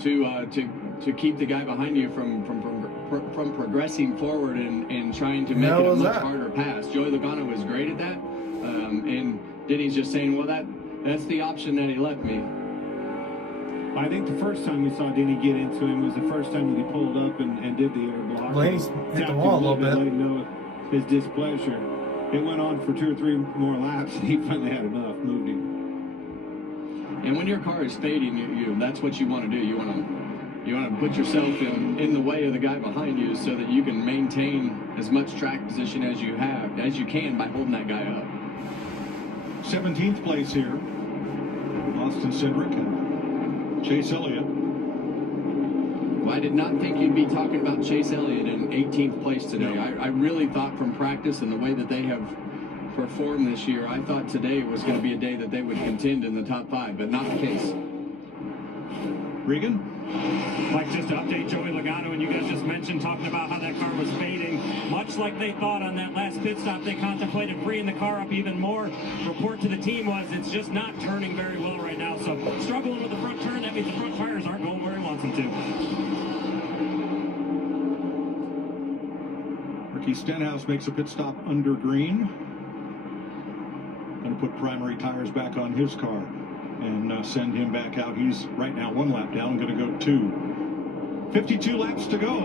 to keep the guy behind you from from progressing forward and trying to make it a much harder pass. Joey Logano was great at that, and Denny's just saying, well, that's the option that he left me. I think the first time we saw Denny get into him was the first time that he pulled up and did the air block. Blaney's hit the wall a little bit. Let him know his displeasure. It went on for 2 or 3 more laps, and he finally had enough, moved him. And when your car is fading, that's what you want to do. You want to put yourself in the way of the guy behind you so that you can maintain as much track position as you can by holding that guy up. 17th place here. Austin Cindric and Chase Elliott. Well, I did not think you'd be talking about Chase Elliott in 18th place today. I really thought from practice and the way that they have performed this year, I thought today was going to be a day that they would contend in the top 5, but not the case. Regan? Like, just to update Joey Logano, and you guys just mentioned talking about how that car was fading. Much like they thought on that last pit stop, they contemplated freeing the car up even more. Report to the team was it's just not turning very well right now. So struggling with the front turn, that means the front tires aren't going where he wants them to. Ricky Stenhouse makes a pit stop under green. Going to put primary tires back on his car and send him back out. He's right now 1 lap down, going to go 2. 52 laps to go.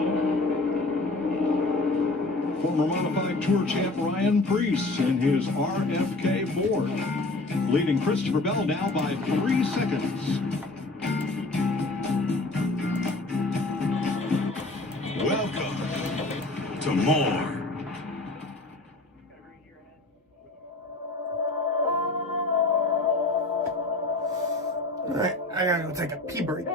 Former modified tour champ Ryan Preece in his RFK Ford, leading Christopher Bell now by 3 seconds. Welcome to more. All right, I gotta go take a pee break.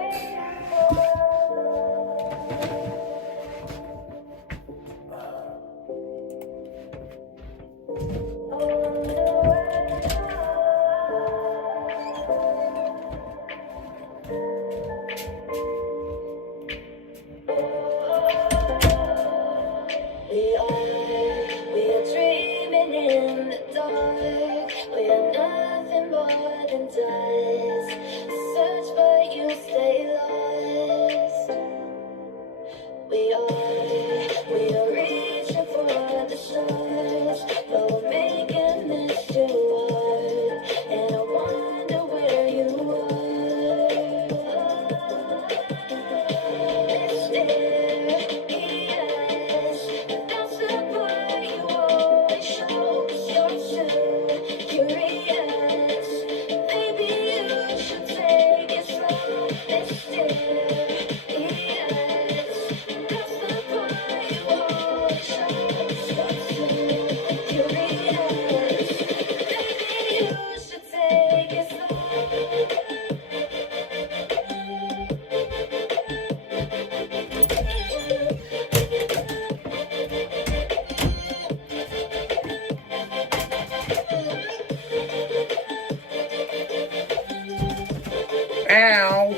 Ow.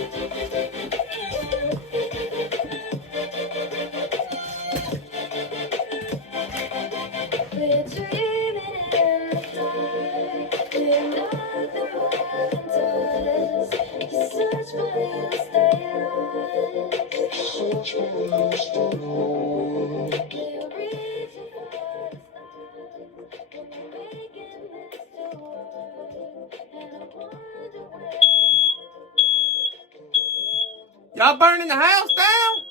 Y'all burning the house down?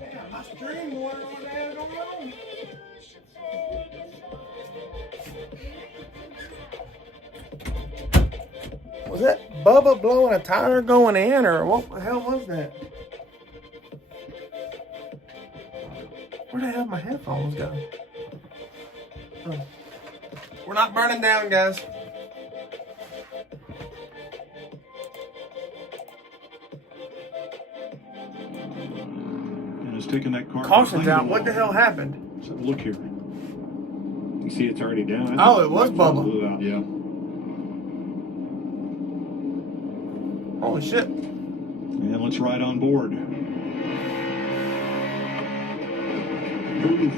Damn, my stream water on there don't know. Was that Bubba blowing a tire going in, or what the hell was that? Where the hell did my headphones go? Oh. We're not burning down, guys. And it's taking that car. Caution's out. What the hell happened? Let's have a look here. You see it's already down. Oh, it was Bubba. Yeah. Holy shit. And let's ride on board. Oof.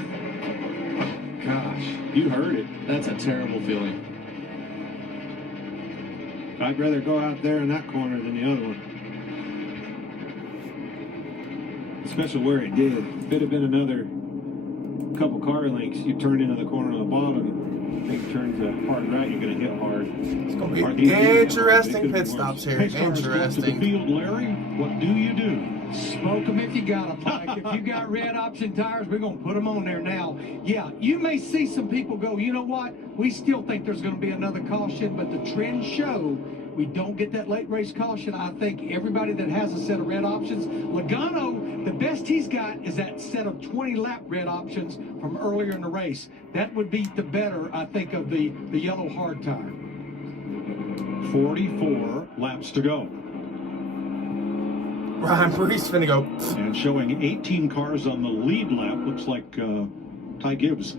Gosh. You heard it. That's a terrible feeling. I'd rather go out there in that corner than the other one. Especially where it did. If it had been another couple car lengths, you turn into the corner on the bottom. I think turns a hard right, you're going to hit hard. It's going to be interesting pit stops here. Interesting. Field, Larry, what do you do? Smoke them if you got them, Mike. If you got red option tires, we're going to put them on there now. Yeah, you may see some people go, you know what? We still think there's going to be another caution, but the trends show we don't get that late race caution. I think everybody that has a set of red options, Logano, the best he's got is that set of 20-lap red options from earlier in the race. That would be the better, I think, of the yellow hard tire. 44 laps to go. Ryan Brees finna go. And showing 18 cars on the lead lap. Looks like Ty Gibbs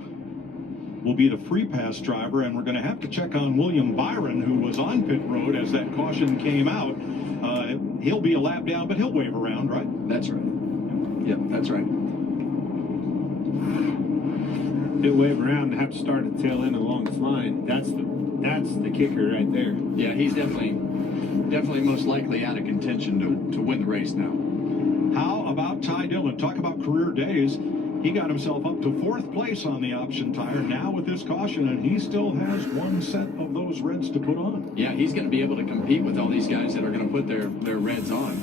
will be the free pass driver, and we're going to have to check on William Byron, who was on pit road as that caution came out. He'll be a lap down, but he'll wave around, right? That's right. Yep, that's right. He'll wave around and have to start at the tail end along this line. That's the kicker right there. Yeah, he's definitely most likely out of contention to win the race now. How about Ty Dillon? Talk about career days. He got himself up to 4th place on the option tire now with this caution, and he still has one set of those reds to put on. Yeah, he's going to be able to compete with all these guys that are going to put their reds on.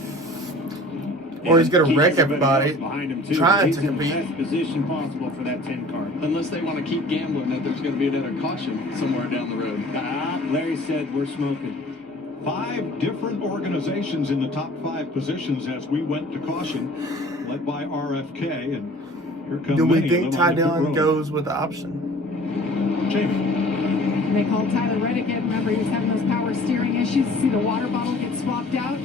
Or he's going to wreck everybody behind him too. trying He's to in the compete. best position possible for that 10 car. Unless they want to keep gambling that there's going to be another caution somewhere down the road. Larry said we're smoking. 5 different organizations in the top 5 positions as we went to caution, led by RFK, and here come Do we many think of them on Ty the pit Dillon road. goes with the option? Jamie. They called Tyler Reddick in. Remember, he was having those power steering issues. See the water bottle get swapped out.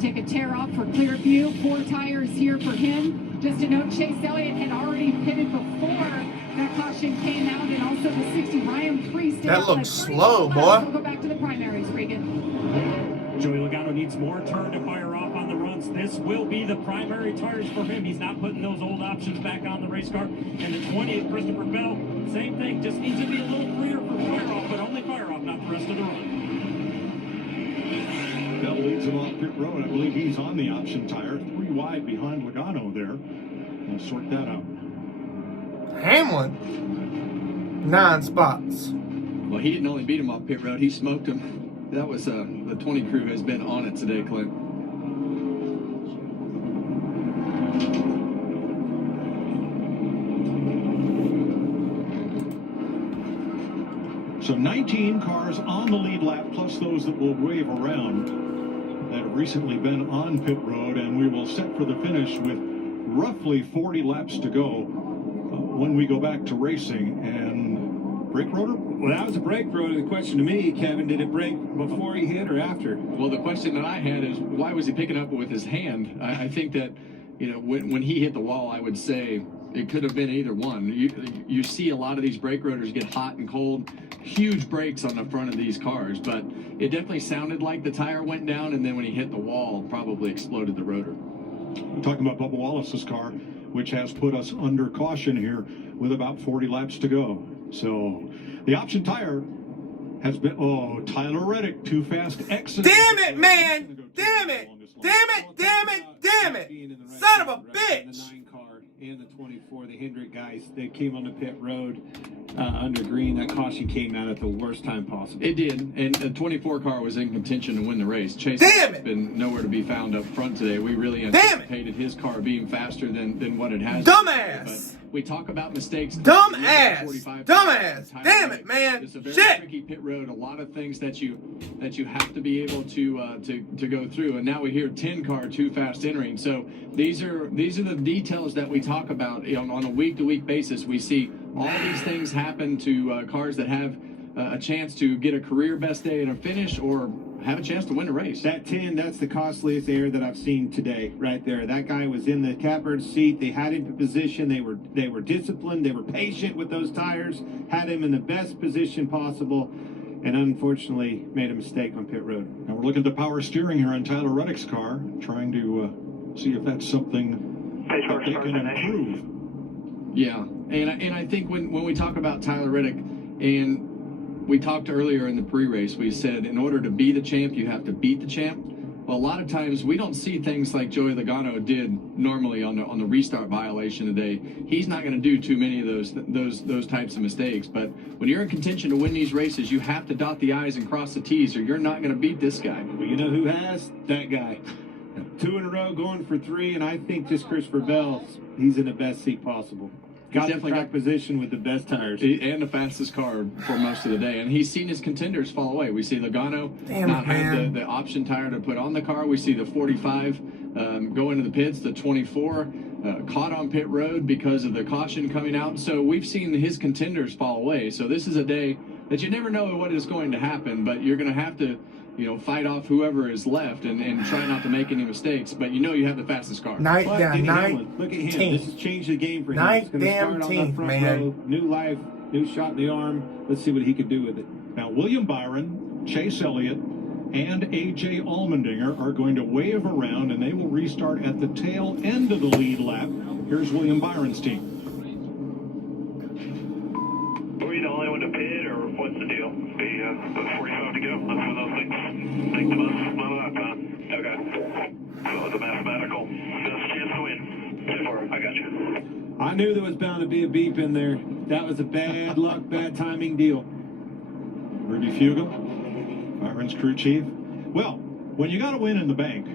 Take a tear off for Clearview. 4 tires here for him. Just a note, Chase Elliott had already pitted before that caution came out, and also the 60 Ryan Priest. That looks slow, boy. We'll go back to the primaries, Regan. Joey Logano needs more turn to fire off on the runs. This will be the primary tires for him. He's not putting those old options back on the race car. And the 20th, Christopher Bell, same thing. Just needs to be a little freer for fire off, but only fire off, not the rest of the run. Bell leads him off pit road. I believe he's on the option tire, 3 wide behind Logano there. We'll sort that out. Hamlin, 9 spots. Well, he didn't only beat him off pit road, he smoked him. That was the 20 crew has been on it today, Clint. So 19 cars on the lead lap, plus those that will wave around that have recently been on pit road, and we will set for the finish with roughly 40 laps to go when we go back to racing. And brake rotor? Well, that was a brake rotor. The question to me, Kevin, did it break before he hit or after? Well, the question that I had is, why was he picking up with his hand? I think that, when he hit the wall, I would say it could have been either one. You see a lot of these brake rotors get hot and cold, huge brakes on the front of these cars, but it definitely sounded like the tire went down, and then when he hit the wall, probably exploded the rotor. We're talking about Bubba Wallace's car, which has put us under caution here with about 40 laps to go. So the option tire has been, Tyler Reddick, too fast exit. Damn it, man! Damn it! Damn it! Damn it! Damn it! Son of a bitch! The 9 car and the 24, the Hendrick guys, they came on the pit road under green. That caution came out at the worst time possible. It did, and the 24 car was in contention to win the race. Chase has been nowhere to be found up front today. We really anticipated his car being faster than what it has. Dumbass! But we talk about mistakes. Dumbass! Dumbass! Damn it, man! It's a very Shit! tricky pit road. A lot of things that you have to be able to go through. And now we hear 10 car too fast entering. So these are the details that we talk about on a week-to-week basis. We see all these things happen to cars that have a chance to get a career best day and a finish, or have a chance to win a race. That 10, that's the costliest air that I've seen today, right there. That guy was in the catbird seat. They had him in position. They were disciplined. They were patient with those tires. Had him in the best position possible. and unfortunately made a mistake on pit road. Now we're looking at the power steering here on Tyler Reddick's car, trying to see if that's something that they can improve. Yeah, and I think when we talk about Tyler Reddick, and we talked earlier in the pre-race, we said in order to be the champ, you have to beat the champ. Well, a lot of times we don't see things like Joey Logano did normally on the restart violation today. He's not going to do too many of those types of mistakes. But when you're in contention to win these races, you have to dot the I's and cross the T's, or you're not going to beat this guy. Well, you know who has? That guy. 2 in a row, going for 3, and I think just Christopher Bell, he's in the best seat possible. Got the track position with the best tires. And the fastest car for most of the day. And he's seen his contenders fall away. We see Logano not have the option tire to put on the car. We see the 45 go into the pits, the 24 caught on pit road because of the caution coming out. So we've seen his contenders fall away. So this is a day that you never know what is going to happen, but you're going to have to fight off whoever is left and try not to make any mistakes. But you have the fastest car. Look at him. This has changed the game for him. He's going to start on the front row. New life, new shot in the arm. Let's see what he can do with it. Now, William Byron, Chase Elliott, and A.J. Allmendinger are going to wave around, and they will restart at the tail end of the lead lap. Here's William Byron's team. Were you the only one to pit, or what's the deal? Be 45 to go. That's when those things take the most amount of lap time. Okay. So it's a mathematical best chance to win. So far, I got you. I knew there was bound to be a beep in there. That was a bad luck, bad timing deal. Rudy Fugal, Byron's crew chief. Well, when you got to win in the bank,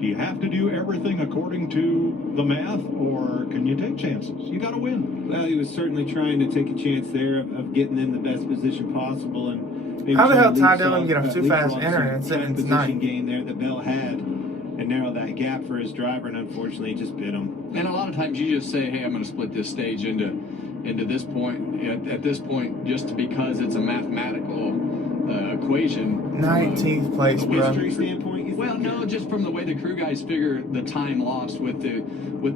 do you have to do everything according to the math, or can you take chances? You got to win. Well, he was certainly trying to take a chance there of getting in the best position possible. And maybe how the hell Ty Dillon get a too fast enter and sit in position gain there that Bell had and narrow that gap for his driver, and unfortunately he just bit him. And a lot of times you just say, hey, I'm going to split this stage into this point, at this point, just because it's a mathematical equation. 19th place, bro. History standpoint, well, no, just from the way the crew guys figure the time lost with the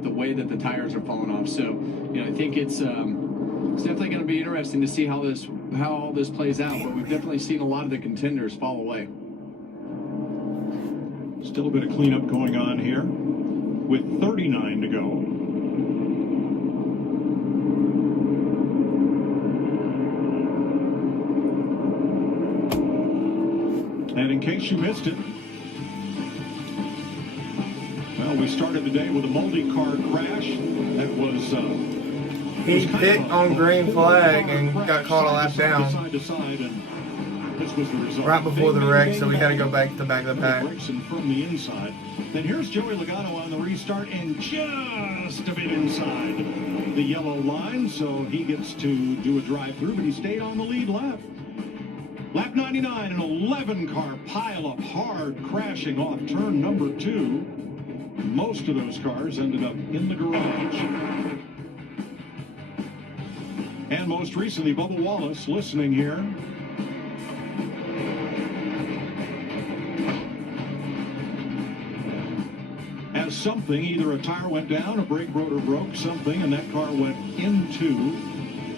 way that the tires are falling off. So, I think it's definitely going to be interesting to see how all this plays out. But we've definitely seen a lot of the contenders fall away. Still a bit of cleanup going on here with 39 to go. And in case you missed it, well, we started the day with a multi-car crash that was... he hit on green flag and got caught a lap down. Side to side, and this was the result. Right before the wreck, so we had to go back to the back of the pack. And from the inside. Then here's Joey Logano on the restart and just a bit inside the yellow line, so he gets to do a drive-through, but he stayed on the lead lap. Lap 99, an 11-car pile-up hard, crashing off turn number 2. Most of those cars ended up in the garage. And most recently, Bubba Wallace listening here. As something, either a tire went down, a brake rotor broke, something, and that car went into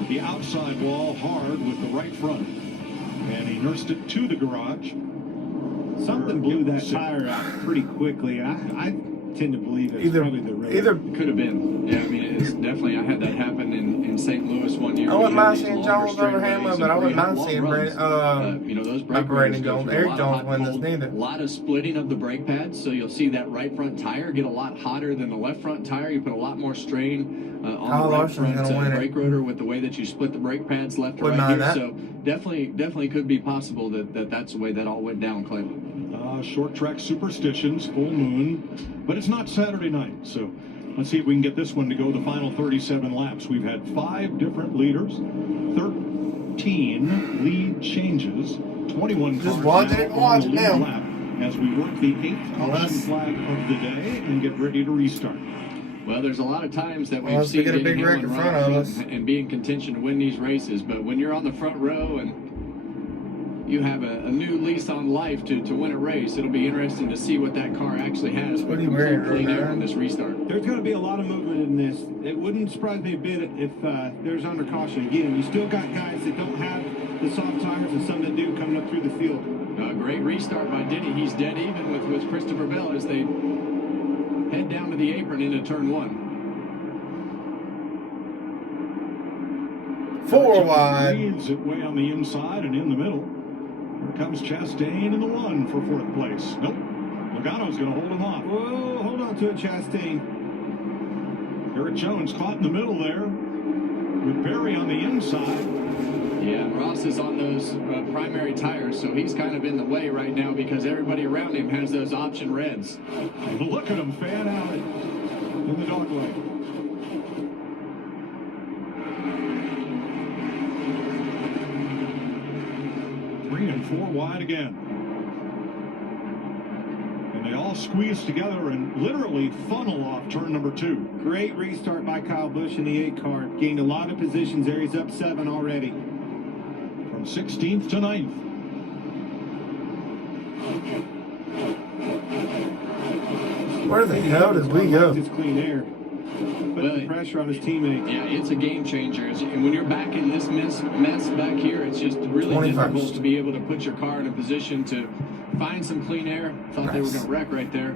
the outside wall hard with the right front. And he nursed it to the garage. Something blew that tire out pretty quickly. I tend to believe it's probably the rotor. It could have been. Yeah, I mean, it's definitely, I had that happen in St. Louis one year. I wouldn't mind seeing Jones over Hamlin, but I wouldn't mind seeing those brake Brandon Jones, Eric Jones win this neither. A lot of splitting of the brake pads, so you'll see that right front tire get a lot hotter than the left front tire. You put a lot more strain on the right front brake rotor with the way that you split the brake pads left to right here. So definitely could be possible that's the way that all went down, Clay. Short track superstitions, full moon, but it's not Saturday night, so let's see if we can get this one to go the final 37 laps. We've had 5 different leaders, 13 lead changes, 21 cars on the lead lap as we work the 8th caution flag of the day and get ready to restart. Well, there's a lot of times that we've seen a big wreck in front of us and be in contention to win these races, but when you're on the front row and you have a new lease on life to win a race, it'll be interesting to see what that car actually has with clean air on this restart. There's going to be a lot of movement in this. It wouldn't surprise me a bit if there's under caution again. You still got guys that don't have the soft tires and some that do coming up through the field. A great restart by Denny. He's dead even with Christopher Bell as they head down to the apron into turn 1. 4 wide. Leads it way on the inside and in the middle. Here comes Chastain in the 1 for 4th place. Nope. Logano's going to hold him off. Whoa, hold on to it, Chastain. Garrett Jones caught in the middle there with Barry on the inside. Yeah, Ross is on those primary tires, so he's kind of in the way right now because everybody around him has those option reds. Look at him fan out in the dog leg. Three and 4 wide again. And they all squeeze together and literally funnel off turn number 2. Great restart by Kyle Busch in the 8 car. Gained a lot of positions there. He's up 7 already. From 16th to 9th. Where the hell did we go? It's clean air. Putting the pressure on his teammates. Yeah, it's a game changer. And when you're back in this mess back here, it's just really 21st. difficult to be able to put your car in a position to find some clean air. Thought they were going to wreck right there.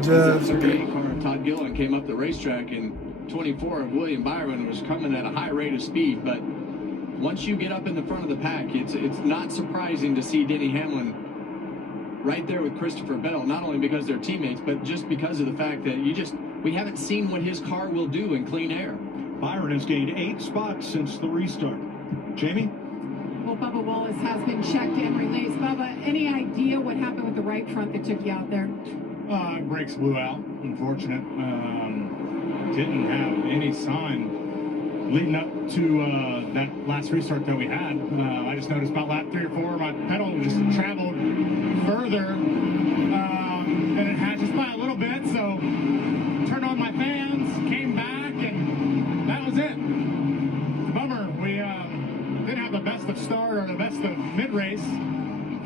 Just 38 car of Todd Gilliland came up the racetrack, and 24 of William Byron was coming at a high rate of speed. But once you get up in the front of the pack, it's not surprising to see Denny Hamlin right there with Christopher Bell, not only because they're teammates, but just because of the fact that we haven't seen what his car will do in clean air. Byron has gained 8 spots since the restart. Jamie? Well, Bubba Wallace has been checked and released. Bubba, any idea what happened with the right front that took you out there? Brakes blew out, unfortunate. Didn't have any sign leading up to that last restart that we had. I just noticed about lap 3 or 4, my pedal just traveled further than it had, just by a little bit. So turned on my fans, came back, and that was it. It's a bummer. We didn't have the best of start or the best of mid-race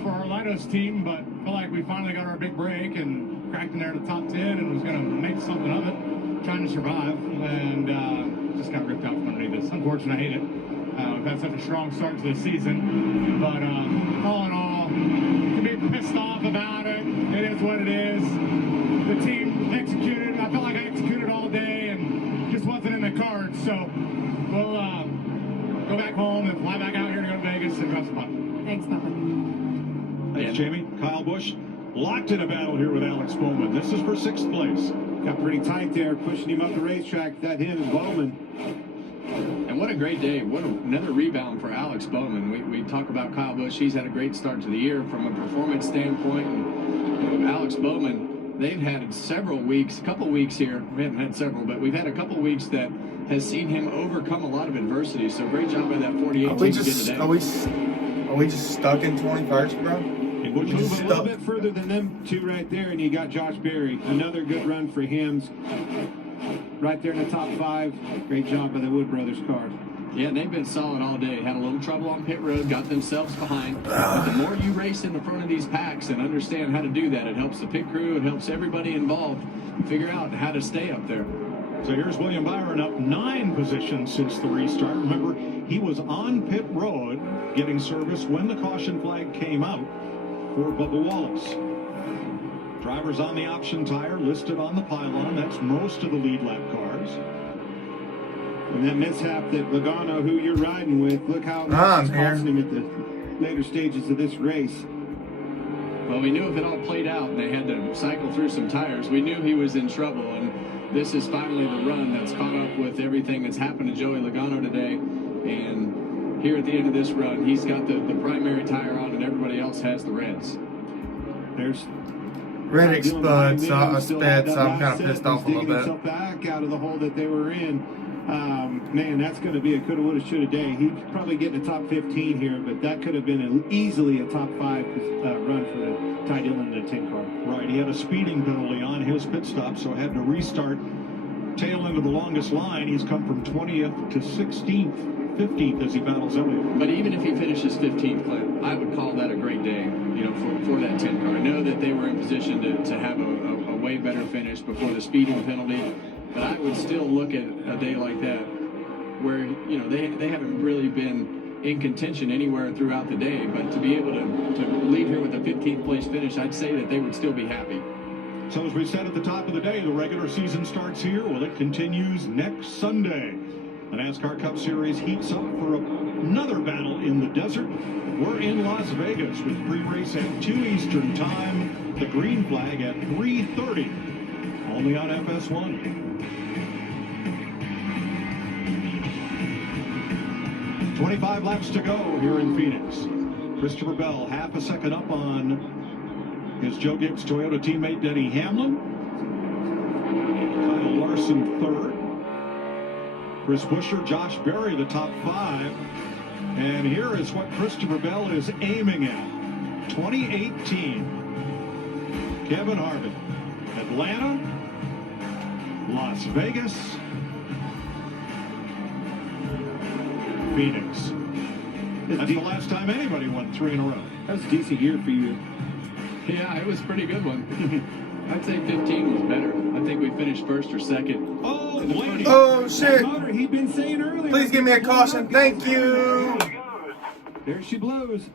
for our Lidos team, but feel like we finally got our big break and cracked in there to the top 10 and was going to make something of it, trying to survive, and just got ripped out from underneath us. Unfortunately, I hate it. We've had such a strong start to the season, but all in all, to be pissed off about it, it is what it is. The team executed. I felt like I executed all day and just wasn't in the cards, so we'll go back home and fly back out here to go to Vegas and have some fun. Thanks, Bubba. Thanks, Jamie. Kyle Busch locked in a battle here with Alex Bowman. This is for 6th place. Got pretty tight there, pushing him up the racetrack. That him and Bowman. And what a great day. What another rebound for Alex Bowman. We talk about Kyle Busch. He's had a great start to the year from a performance standpoint. And Alex Bowman, they've had a couple weeks here. We haven't had several, but we've had a couple weeks that has seen him overcome a lot of adversity. So great job by that 48 team today. Are we just stuck in 21st, bro? We'll move a little bit further than them two right there, and you got Josh Berry. Another good run for him. Right there in the top 5. Great job by the Wood Brothers car. Yeah, they've been solid all day. Had a little trouble on pit road, got themselves behind. But the more you race in the front of these packs and understand how to do that, it helps the pit crew, it helps everybody involved figure out how to stay up there. So here's William Byron up 9 positions since the restart. Remember, he was on pit road getting service when the caution flag came out for Bubba Wallace. Drivers on the option tire listed on the pylon. That's most of the lead lap cars. And that mishap that Logano, who you're riding with, look how it's costing him at the later stages of this race. Well, we knew if it all played out and they had to cycle through some tires, we knew he was in trouble. And this is finally the run that's caught up with everything that's happened to Joey Logano today. And here at the end of this run, he's got the primary tire on and everybody else has the reds. There's Red spud, so I'm kind of pissed off a little bit. Back out of the hole that they were in. Man, that's going to be a coulda, woulda, shoulda day. He'd probably get in the top 15 here, but that could have been easily a top 5 run for the Ty Dillon in the 10 car. Right, he had a speeding penalty on his pit stop, so had to restart tail end of the longest line. He's come from 20th to 16th, 15th as he battles Elliott. But even if he finishes 15th, Clint, I would call that a great day, for that 10 car. I know that they were in position to have a way better finish before the speeding penalty, but I would still look at a day like that where, they haven't really been in contention anywhere throughout the day. But to be able to leave here with a 15th place finish, I'd say that they would still be happy. So as we said at the top of the day, the regular season starts here. Well, it continues next Sunday. The NASCAR Cup Series heats up for another battle in the desert. We're in Las Vegas with pre-race at 2 Eastern time. The green flag at 3:30. Only on FS1. 25 laps to go here in Phoenix. Christopher Bell half a second up on his Joe Gibbs Toyota teammate Denny Hamlin. Kyle Larson third. Chris Buescher, Josh Berry, the top 5. And here is what Christopher Bell is aiming at. 2018. Kevin Harvick. Atlanta. Las Vegas. Phoenix. That's the last time anybody won 3 in a row. That was a decent year for you. Yeah, it was a pretty good one. I'd say 15 was better. I think we finished first or second. Oh, shit. He'd been saying earlier. Please give me a caution. Thank you. There she blows.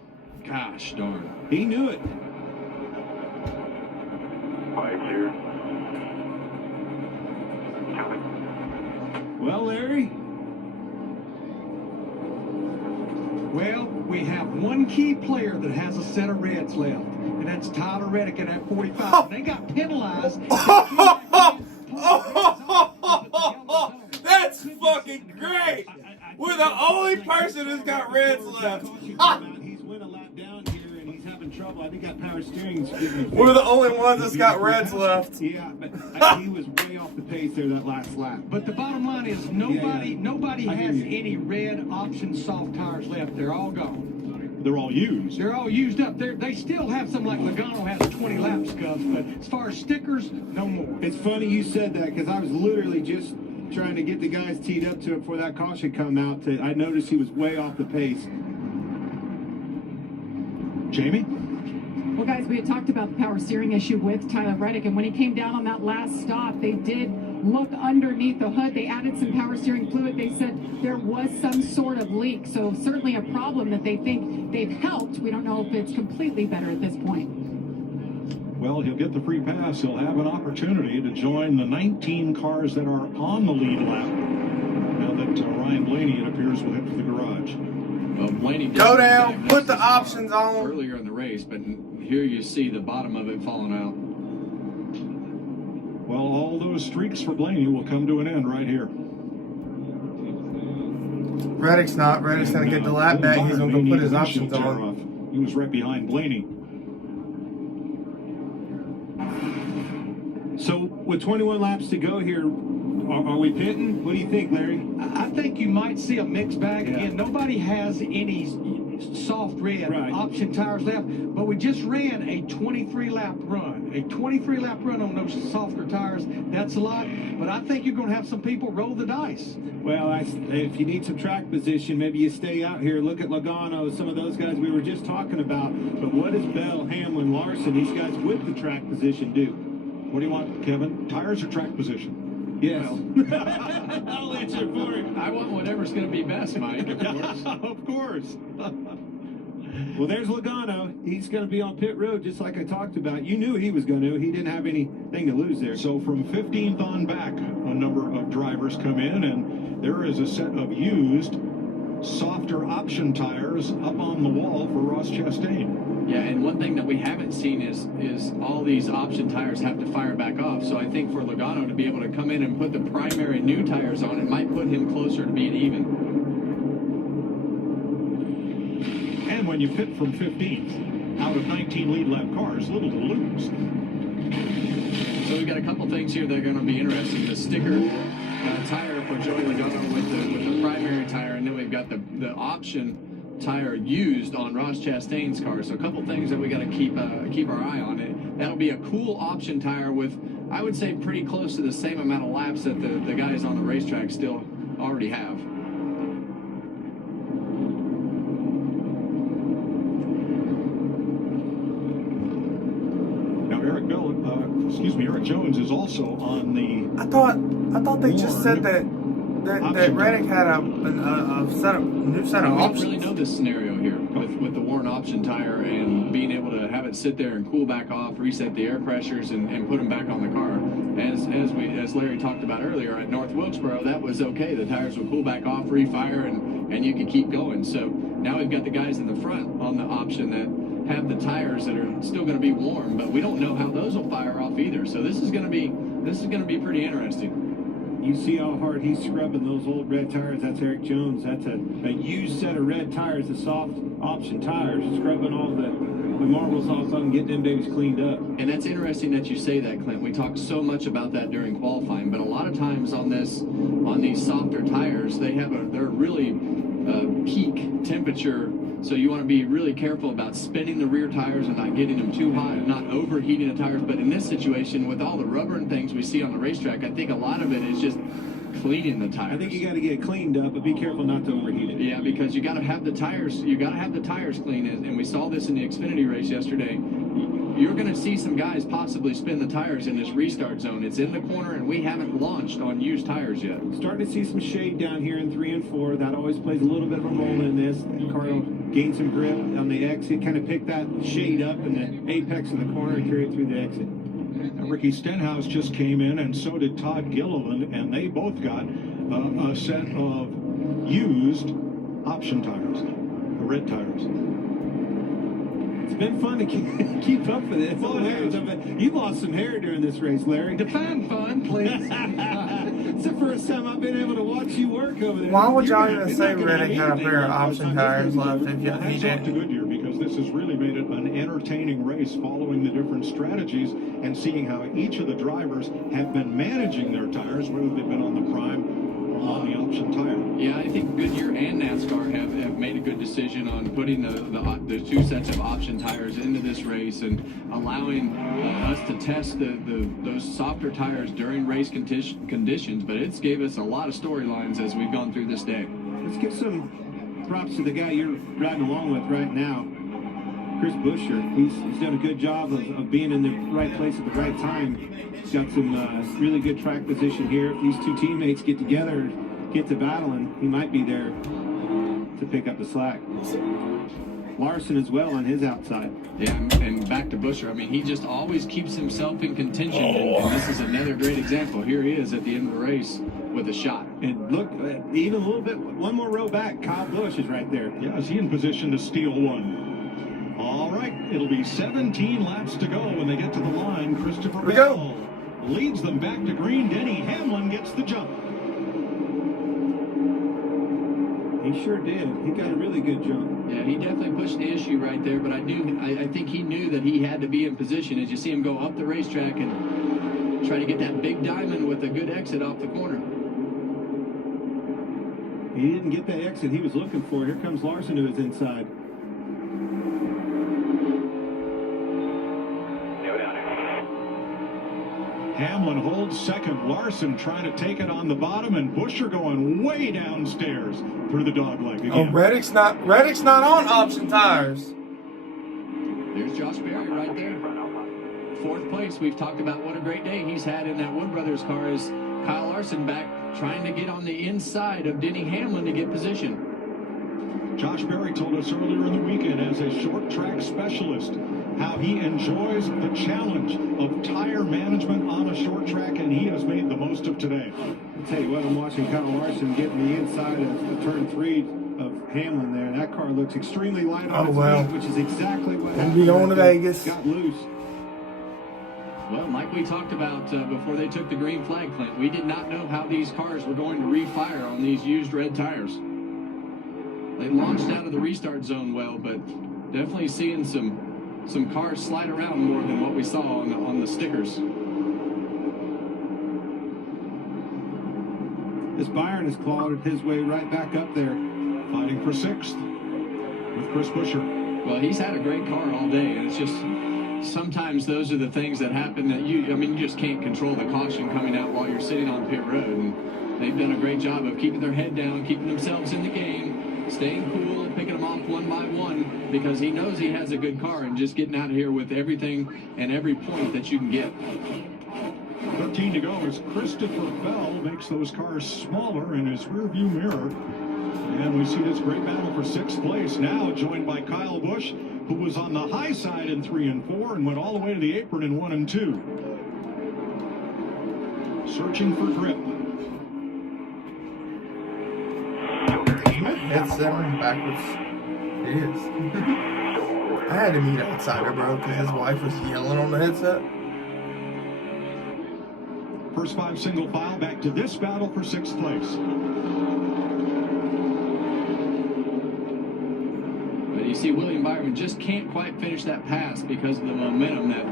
Gosh darn. He knew it. here. Well, Larry. Well, we have one key player that has a set of reds left, and that's Tyler Reddick in that 45. They got penalized. That's fucking great. We're the only person who's got reds left. He's went a lap down here and he's having trouble. I think that power steering is getting. We're the only ones that's got reds left. Yeah, but he was way off the pace there that last lap. But the bottom line is nobody has any red option soft tires left. They're all gone. They're all used. They're all used up. They still have some, like Logano has 20 lap scuffs, but as far as stickers, no more. It's funny you said that because I was literally just trying to get the guys teed up to it before that caution come out. I noticed he was way off the pace. Jamie? Well, guys, we had talked about the power steering issue with Tyler Reddick, and when he came down on that last stop, they did look underneath the hood. They added some power steering fluid. They said there was some sort of leak, so certainly a problem that they think they've helped. We don't know if it's completely better at this point. Well, he'll get the free pass. He'll have an opportunity to join the 19 cars that are on the lead lap. Now that Ryan Blaney, it appears, will head for the garage. Well, Blaney go down, put the options on. Earlier in the race, but here you see the bottom of it falling out. Well, all those streaks for Blaney will come to an end right here. Reddick's not. Reddick's going to get the lap back. He's going to go put his options on. He was right behind Blaney. So with 21 laps to go here, are we pitting? What do you think, Larry? I think you might see a mixed bag again. Nobody has any soft red option tires left, but we just ran a 23-lap run. A 23-lap run on those softer tires, that's a lot, but I think you're going to have some people roll the dice. Well, if you need some track position, maybe you stay out here. Look at Logano, some of those guys we were just talking about. But what does Bell, Hamlin, Larson, these guys with the track position do? What do you want, Kevin? Tires or track position? Yes. I'll answer for it. I want whatever's going to be best, Mike, of course. Of course. Well, there's Logano. He's going to be on pit road just like I talked about. You knew he was going to. He didn't have anything to lose there. So from 15th on back, a number of drivers come in, and there is a set of used, softer option tires up on the wall for Ross Chastain. Yeah, and one thing that we haven't seen is all these option tires have to fire back off. So I think for Logano to be able to come in and put the primary new tires on, it might put him closer to being even. And when you pit from 15th, out of 19 lead lap cars, little to lose. So we've got a couple things here that are going to be interesting. The sticker tire for Joey Logano with the primary tire, and then we've got the option tire used on Ross Chastain's car. So a couple things that we got to keep our eye on. That'll be a cool option tire with, I would say, pretty close to the same amount of laps that the guys on the racetrack still already have. Now Eric Jones is also on the. I thought they just said that that Reddick had a new set of We don't options. really know this scenario here with the worn option tire and being able to have it sit there and cool back off, reset the air pressures, and put them back on the car. As Larry talked about earlier at North Wilkesboro, that was okay. The tires would cool back off, refire, and you could keep going. So now we've got the guys in the front on the option that have the tires that are still going to be warm, but we don't know how those will fire off either. So this is going to be pretty interesting. You see how hard he's scrubbing those old red tires. That's Eric Jones. That's a used set of red tires, the soft option tires, scrubbing all the marbles off them, getting them babies cleaned up. And that's interesting that you say that, Clint. We talked so much about that during qualifying, but a lot of times on these softer tires, they're really peak temperature. So you want to be really careful about spinning the rear tires and not getting them too hot and not overheating the tires. But in this situation, with all the rubber and things we see on the racetrack, I think a lot of it is just cleaning the tires. I think you got to get it cleaned up, but be careful not to overheat it. Yeah, because you got to have the tires. You got to have the tires clean, and we saw this in the Xfinity race yesterday. You're going to see some guys possibly spin the tires in this restart zone. It's in the corner, and we haven't launched on used tires yet. Starting to see some shade down here in 3 and 4. That always plays a little bit of a role in this. The car will gain some grip on the exit, kind of pick that shade up in the apex of the corner and carry it through the exit. And Ricky Stenhouse just came in, and so did Todd Gilliland, and they both got a set of used option tires, the red tires. It's been fun to keep up with it. You lost some hair during this race, Larry. Define fun, please. It's the first time I've been able to watch you work over there. Why would y'all even say Reddick had a pair of option tires left if he Hats off to didn't? Goodyear, because this has really made it an entertaining race, following the different strategies and seeing how each of the drivers have been managing their tires, whether they've been on the prime or on the option tire. Yeah, I think Goodyear and NASCAR have made a good decision on putting the two sets of option tires into this race and allowing us to test those softer tires during race conditions. But it's gave us a lot of storylines as we've gone through this day. Let's give some props to the guy you're riding along with right now, Chris Buescher. He's done a good job of being in the right place at the right time. He's got some really good track position here. If these two teammates get together, get to battling, he might be there to pick up the slack. Larson as well on his outside. Yeah, and back to Buescher. I mean, he just always keeps himself in contention, and this is another great example. Here he is at the end of the race with a shot. And look, even a little bit, one more row back, Kyle Busch is right there. Yeah, is he in position to steal one? All right, it'll be 17 laps to go when they get to the line. Christopher Bell leads them back to green. Denny Hamlin gets the jump. He sure did. He got a really good jump. Yeah, he definitely pushed the issue right there, but I think he knew that he had to be in position as you see him go up the racetrack and try to get that big diamond with a good exit off the corner. He didn't get the exit he was looking for. Here comes Larson to his inside. Hamlin holds second. Larson trying to take it on the bottom, and Buescher going way downstairs through the dogleg again. Oh, Reddick's not on option tires. There's Josh Berry right there. Fourth place. We've talked about what a great day he's had in that Wood Brothers car as Kyle Larson back trying to get on the inside of Denny Hamlin to get position. Josh Berry told us earlier in the weekend, as a short track specialist, how he enjoys the challenge of tire management on a short track, and he has made the most of today. I'll tell you what, I'm watching Kyle Larson getting the inside of turn 3 of Hamlin there. That car looks extremely light on its feet, which is exactly what happened. Be going to Vegas. Got loose. Well, like we talked about before they took the green flag, Clint, we did not know how these cars were going to refire on these used red tires. They launched out of the restart zone well, but definitely seeing some cars slide around more than what we saw on the stickers. This Byron has clawed his way right back up there. Fighting for 6th with Chris Buescher. Well, he's had a great car all day, and it's just sometimes those are the things that happen that you just can't control the caution coming out while you're sitting on pit road. And they've done a great job of keeping their head down, keeping themselves in the game, staying cool, picking them off one by one, because he knows he has a good car, and just getting out of here with everything and every point that you can get. But 14 to go as Christopher Bell makes those cars smaller in his rearview mirror. And we see this great battle for 6th place, now joined by Kyle Busch, who was on the high side in 3 and 4 and went all the way to the apron in 1 and 2. Searching for grip. Headset backwards. It is. I had to meet outsider, bro, because his wife was yelling on the headset. First 5 single file back to this battle for 6th place. But you see, William Byron just can't quite finish that pass because of the momentum that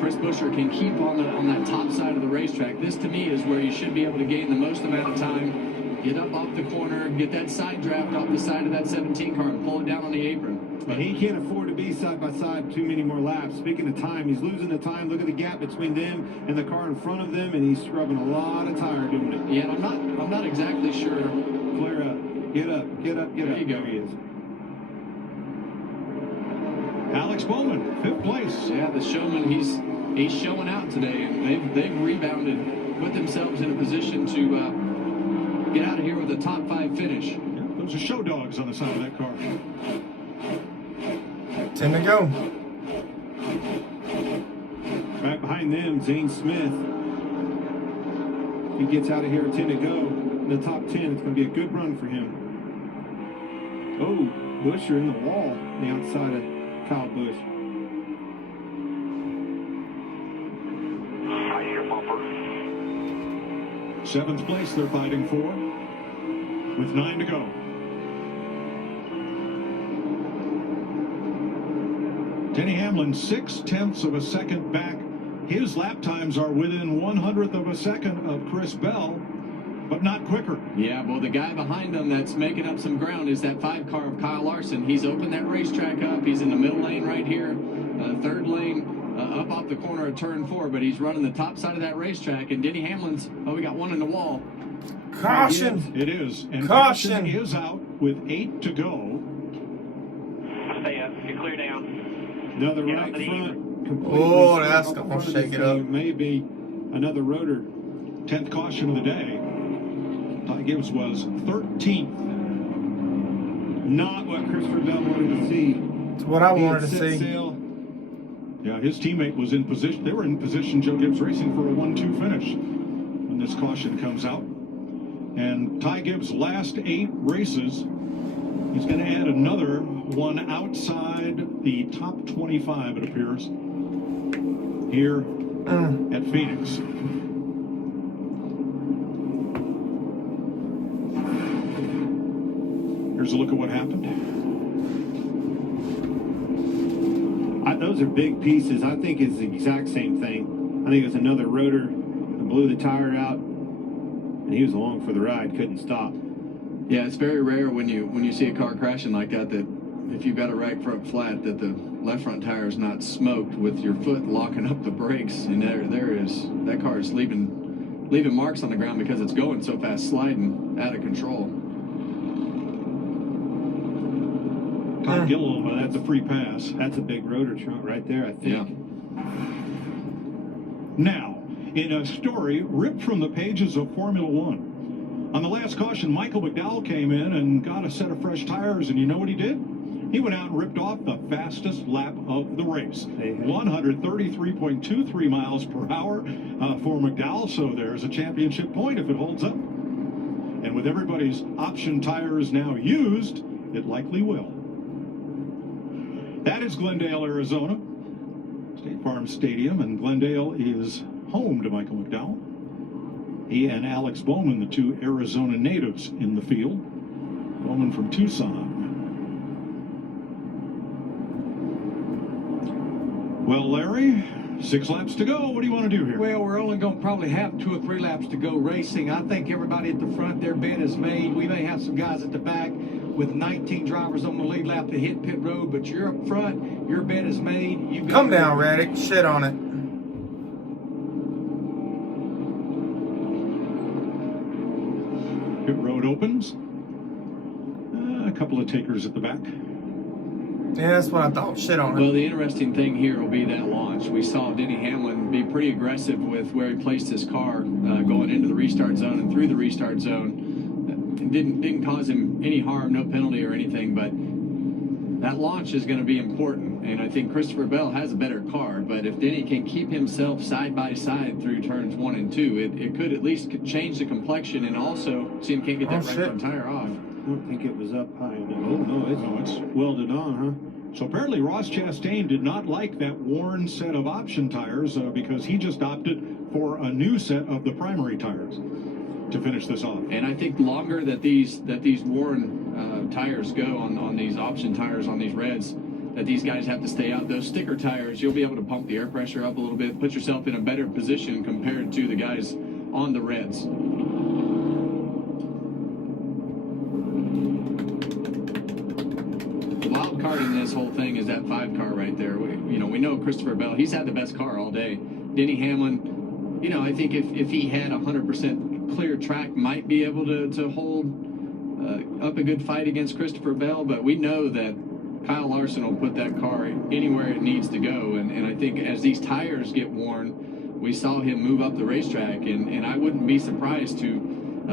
Chris Buescher can keep on that top side of the racetrack. This, to me, is where you should be able to gain the most amount of time. Get up off the corner, get that side draft off the side of that 17 car and pull it down on the apron. But he can't afford to be side by side too many more laps. Speaking of time, he's losing the time. Look at the gap between them and the car in front of them, and he's scrubbing a lot of tire doing it. Yeah, I'm not exactly sure. Flare up. Get up. Get up. Get up. There you go. There he is. Alex Bowman, 5th place. Yeah, the showman, he's showing out today. They've rebounded, put themselves in a position to get out of here with a top 5 finish. Yeah, those are show dogs on the side of that car. 10 to go. Right behind them, Zane Smith. If he gets out of here at 10 to go, in the top 10, it's going to be a good run for him. Oh, Buescher in the wall on the outside of Kyle Busch. I hear bumper. 7th place they're fighting for with 9 to go. Denny Hamlin 6/10 of a second back. His lap times are within 1/100th of a second of Chris Bell, but not quicker. Yeah, well, the guy behind him that's making up some ground is that 5 car of Kyle Larson. He's opened that racetrack up. He's in the middle lane right here, 3rd lane up off the corner of turn 4, but he's running the top side of that racetrack. And Denny Hamlin's, we got one in the wall. Caution! It is. And Caution is out with 8 to go. Stay up. You're clear down. Another Get right out the front. Oh, that's going to shake it up. Maybe another rotor. 10th caution of the day. Ty Gibbs was 13th. Not what Christopher Bell wanted to see. It's what I He wanted to had set see. sail. Yeah, his teammate was in position. They were in position, Joe Gibbs Racing, for a 1-2 finish when this caution comes out. And Ty Gibbs' last 8 races, he's going to add another one outside the top 25, it appears, here at Phoenix. Here's a look at what happened. Those are big pieces. I think it's the exact same thing. I think it's another rotor that blew the tire out, and he was along for the ride, couldn't stop. Yeah, it's very rare when you see a car crashing like that if you've got a right front flat, that the left front tire is not smoked with your foot locking up the brakes, and that car is leaving marks on the ground because it's going so fast, sliding out of control. Todd Gilliland, but that's a free pass. That's a big rotor trunk right there, I think. Yeah. Now, in a story ripped from the pages of Formula One, on the last caution, Michael McDowell came in and got a set of fresh tires, and you know what he did? He went out and ripped off the fastest lap of the race, 133.23 miles per hour for McDowell, so there's a championship point if it holds up. And with everybody's option tires now used, it likely will. That is Glendale, Arizona, State Farm Stadium, and Glendale is home to Michael McDowell. He and Alex Bowman, the 2 Arizona natives in the field. Bowman from Tucson. Well, Larry, 6 laps to go. What do you want to do here? Well, we're only going to probably have 2 or 3 laps to go racing. I think everybody at the front, their bed is made. We may have some guys at the back with 19 drivers on the lead lap that hit pit road, but you're up front, your bed is made. You've got Come down, Reddick. Shit on it. Pit road opens. A couple of takers at the back. Yeah, that's what I thought. Shit on it. Well, the interesting thing here will be that launch. We saw Denny Hamlin be pretty aggressive with where he placed his car going into the restart zone and through the restart zone. It didn't cause him any harm, no penalty or anything, but that launch is going to be important. And I think Christopher Bell has a better car, but if Denny can keep himself side by side through turns 1 and 2, it could at least change the complexion and also see him can't get that right front tire off. I don't think it was up high enough. Oh, no, it's welded on, huh? So apparently Ross Chastain did not like that worn set of option tires because he just opted for a new set of the primary tires to finish this off. And I think longer that these worn tires go on these option tires on these reds, that these guys have to stay out. Those sticker tires, you'll be able to pump the air pressure up a little bit, put yourself in a better position compared to the guys on the reds. The wild card in this whole thing is that 5 car right there. We know Christopher Bell, he's had the best car all day. Denny Hamlin, I think if he had 100% clear track, might be able to hold up a good fight against Christopher Bell, but we know that Kyle Larson will put that car anywhere it needs to go, and I think as these tires get worn, we saw him move up the racetrack, and I wouldn't be surprised to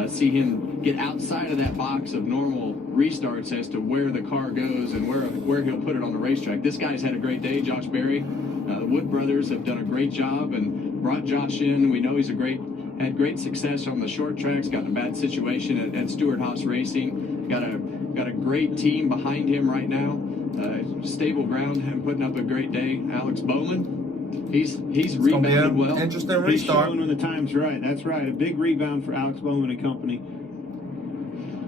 see him get outside of that box of normal restarts as to where the car goes and where he'll put it on the racetrack. This guy's had a great day, Josh Berry. The Wood brothers have done a great job and brought Josh in. We know he's had great success on the short tracks, got in a bad situation at Stewart Haas Racing. Got a great team behind him right now. Stable ground and putting up a great day. Alex Bowman, he's rebounded well. Interesting He's restart. showing when the time's right. That's right. A big rebound for Alex Bowman and company.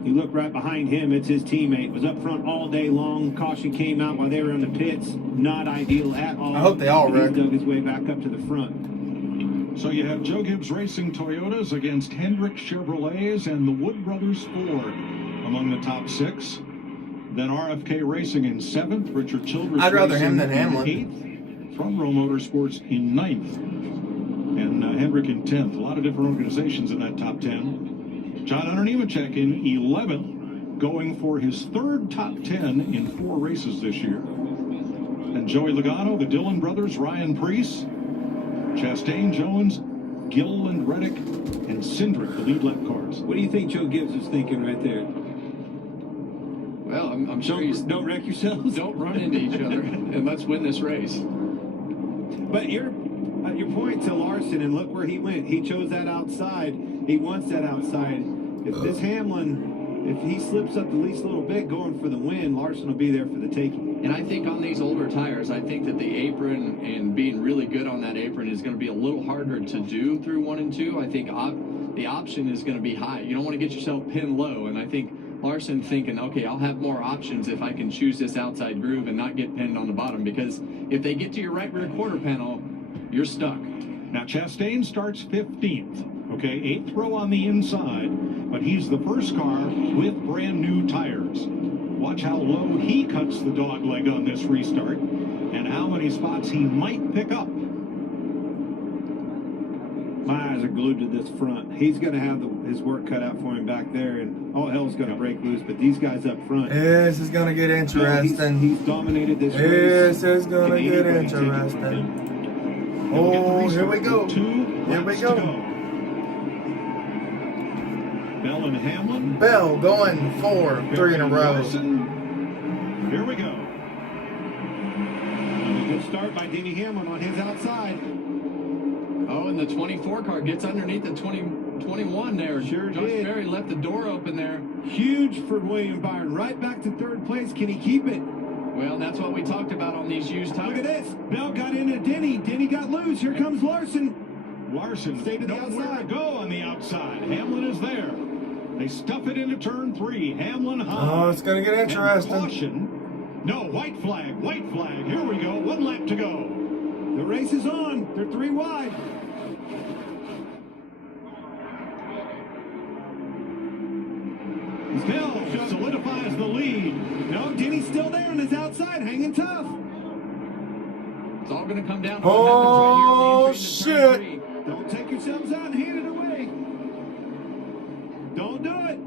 You look right behind him, it's his teammate. Was up front all day long. Caution came out while they were in the pits. Not ideal at all. I hope they all He wreck. dug his way back up to the front. So you have Joe Gibbs Racing Toyotas against Hendrick Chevrolets and the Wood Brothers Ford among the top 6. Then RFK Racing in 7th, Richard Childress I'd rather Racing him than in Hamlin. 8th, Front Row Motorsports in 9th, and Hendrick in 10th. A lot of different organizations in that top 10. John Hunter Nemechek in 11th, going for his 3rd top 10 in 4 races this year. And Joey Logano, the Dillon brothers, Ryan Preece, Chastain, Jones, Gill and Reddick, and Cindric, the lead lap cars. What do you think Joe Gibbs is thinking right there? Well, I'm sure he's... Don't wreck yourselves. Don't run into each other, and let's win this race. But your point to Larson, and look where he went. He chose that outside. He wants that outside. If this Hamlin, if he slips up the least little bit going for the win, Larson will be there for the taking. And I think on these older tires, I think that the apron and being really good on that apron is going to be a little harder to do through 1 and 2. I think the option is going to be high. You don't want to get yourself pinned low, and I think Larson thinking, okay, I'll have more options if I can choose this outside groove and not get pinned on the bottom, because if they get to your right rear quarter panel, you're stuck. Now Chastain starts 15th, okay, 8th row on the inside, but he's the first car with brand new tires. Watch how low he cuts the dog leg on this restart and how many spots he might pick up. My eyes are glued to this front. He's going to have his work cut out for him back there, and all hell's going to break loose. But these guys up front, This is going to get interesting. He's dominated this race. This is going to get interesting. Oh, here we go. Here we go. Bell and Hamlin. Bell going for 3 in a row. Here we go. A good start by Denny Hamlin on his outside. Oh, and the 24 car gets underneath the 21 there. Sure Josh did. Berry left the door open there. Huge for William Byron. Right back to 3rd place. Can he keep it? Well, that's what we talked about on these used tires. Look at this. Bell got into Denny. Denny got loose. Here comes Larson. Larson stayed to the nowhere outside. to go on the outside. Hamlin is there. They stuff it into turn 3. Hamlin high. Oh, it's going to get interesting. And caution. No, white flag. White flag. Here we go. 1 lap to go. The race is on. They're 3 wide. Bell solidifies the lead. No, Denny's still there on his outside, hanging tough. It's all going to come down to what happens right here on the entry into turn 3. Don't take yourselves out and hand it away. Don't do it.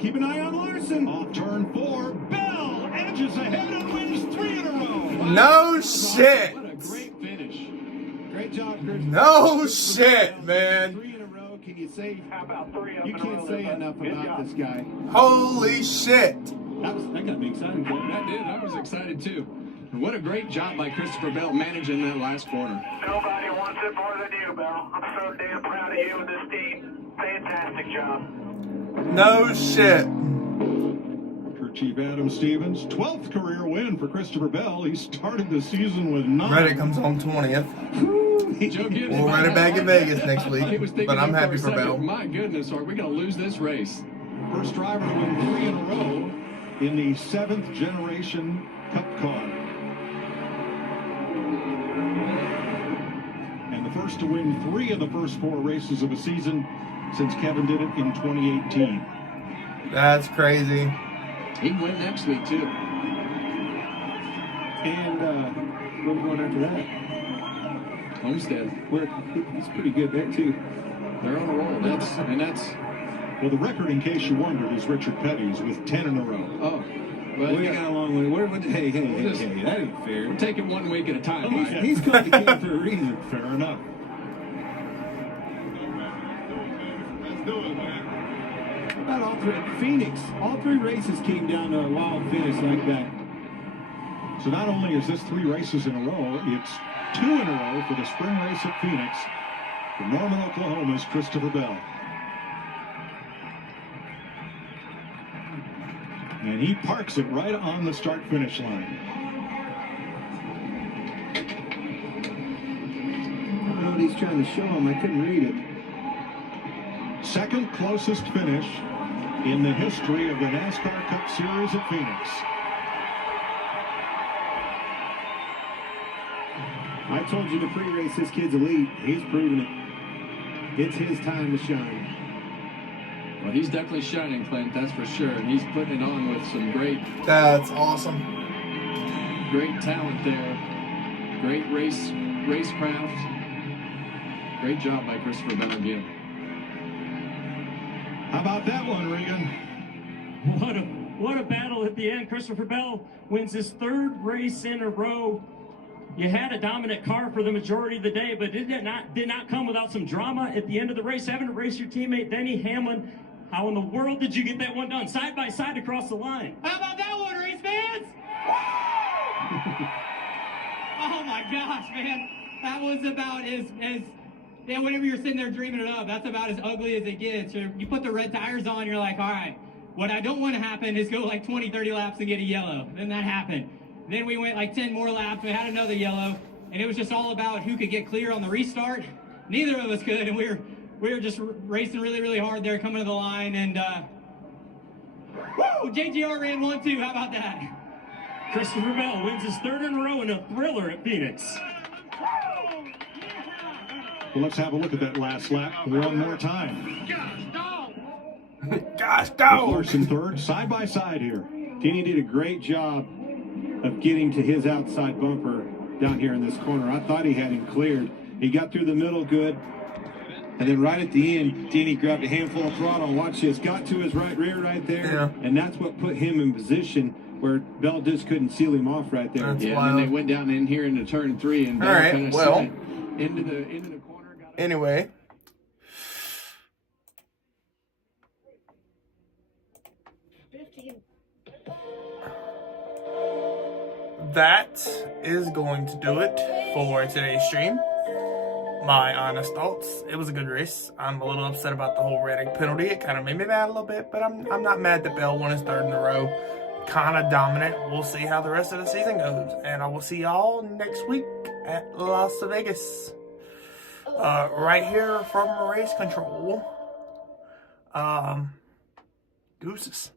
Keep an eye on Larson. Off turn 4. Bell edges ahead and wins 3 in a row. No shit. What a great finish. Great job, Chris. No shit, man. 3 in a row. Can you say? How about 3 up in a row? You can't say enough about this guy. Holy shit. That got me excited. That did. I was excited too. And what a great job by Christopher Bell managing that last corner. Nobody wants it more than you, Bell. I'm so damn proud of you and this team. Fantastic job. No shit. Crew Chief Adam Stevens, 12th career win for Christopher Bell. He started the season with 9. Reddit comes on 20th. Joe Gibbs, We'll run it back in Vegas next week, he was thinking but I'm there happy a for second, Bell. My goodness, are we going to lose this race? First driver to win 3 in a row in the 7th generation Cup car. And the first to win 3 of the first 4 races of a season since Kevin did it in 2018. That's crazy. He can win next week too. And where we going after that? Homestead. He's pretty good there too. They're on a roll. That's Well, the record, in case you wondered, is Richard Petty's with 10 in a row. oh. Well, We got a long way. Hey, that ain't fair. we're taking 1 week at a time. He's called the king for a reason. Fair enough. Let's do it, man. About all 3 Phoenix. All 3 races came down to a wild finish like that. So not only is this 3 races in a row, it's 2 in a row for the spring race at Phoenix. For Norman, Oklahoma's Christopher Bell. And he parks it right on the start-finish line. I don't know what he's trying to show him. I couldn't read it. Second closest finish in the history of the NASCAR Cup Series at Phoenix. I told you to pre-race this kid's elite. He's proven it. It's his time to shine. Well, he's definitely shining, Clint, that's for sure. And he's putting it on with some great That's awesome. talent there. Great racecraft. Great job by Christopher Bell again. How about that one, Regan? What a battle at the end. Christopher Bell wins his 3rd race in a row. You had a dominant car for the majority of the day, but it did not come without some drama at the end of the race. Having to race your teammate Denny Hamlin. How in the world did you get that one done? Side by side across the line. How about that one, race fans? Oh my gosh, man. That was about as whenever you're sitting there dreaming it up, that's about as ugly as it gets. You put the red tires on, you're like, all right, what I don't want to happen is go like 20, 30 laps and get a yellow. Then that happened. Then we went like 10 more laps, we had another yellow, and it was just all about who could get clear on the restart. Neither of us could, and we were just racing really, really hard there, coming to the line, and JGR ran 1-2. How about that? Christopher Bell wins his 3rd in a row in a thriller at Phoenix. Well, let's have a look at that last lap one more time. Gosh, go! Larson 3rd, side by side here. Denny did a great job of getting to his outside bumper down here in this corner. I thought he had him cleared. He got through the middle good. And then right at the end, Denny grabbed a handful of throttle. Watch this. Got to his right rear right there. Yeah. And that's what put him in position where Bell just couldn't seal him off right there. That's Yeah, wild. and then they went down in here into turn 3 and All Bell right, kind of well. slid into the corner. Anyway. That is going to do it for today's stream. My honest thoughts. It was a good race. I'm a little upset about the whole Reddick penalty. It kind of made me mad a little bit, but I'm not mad that Bell won his 3rd in a row. Kind of dominant. We'll see how the rest of the season goes. And I will see y'all next week at Las Vegas. Right here from Race Control. Deuces.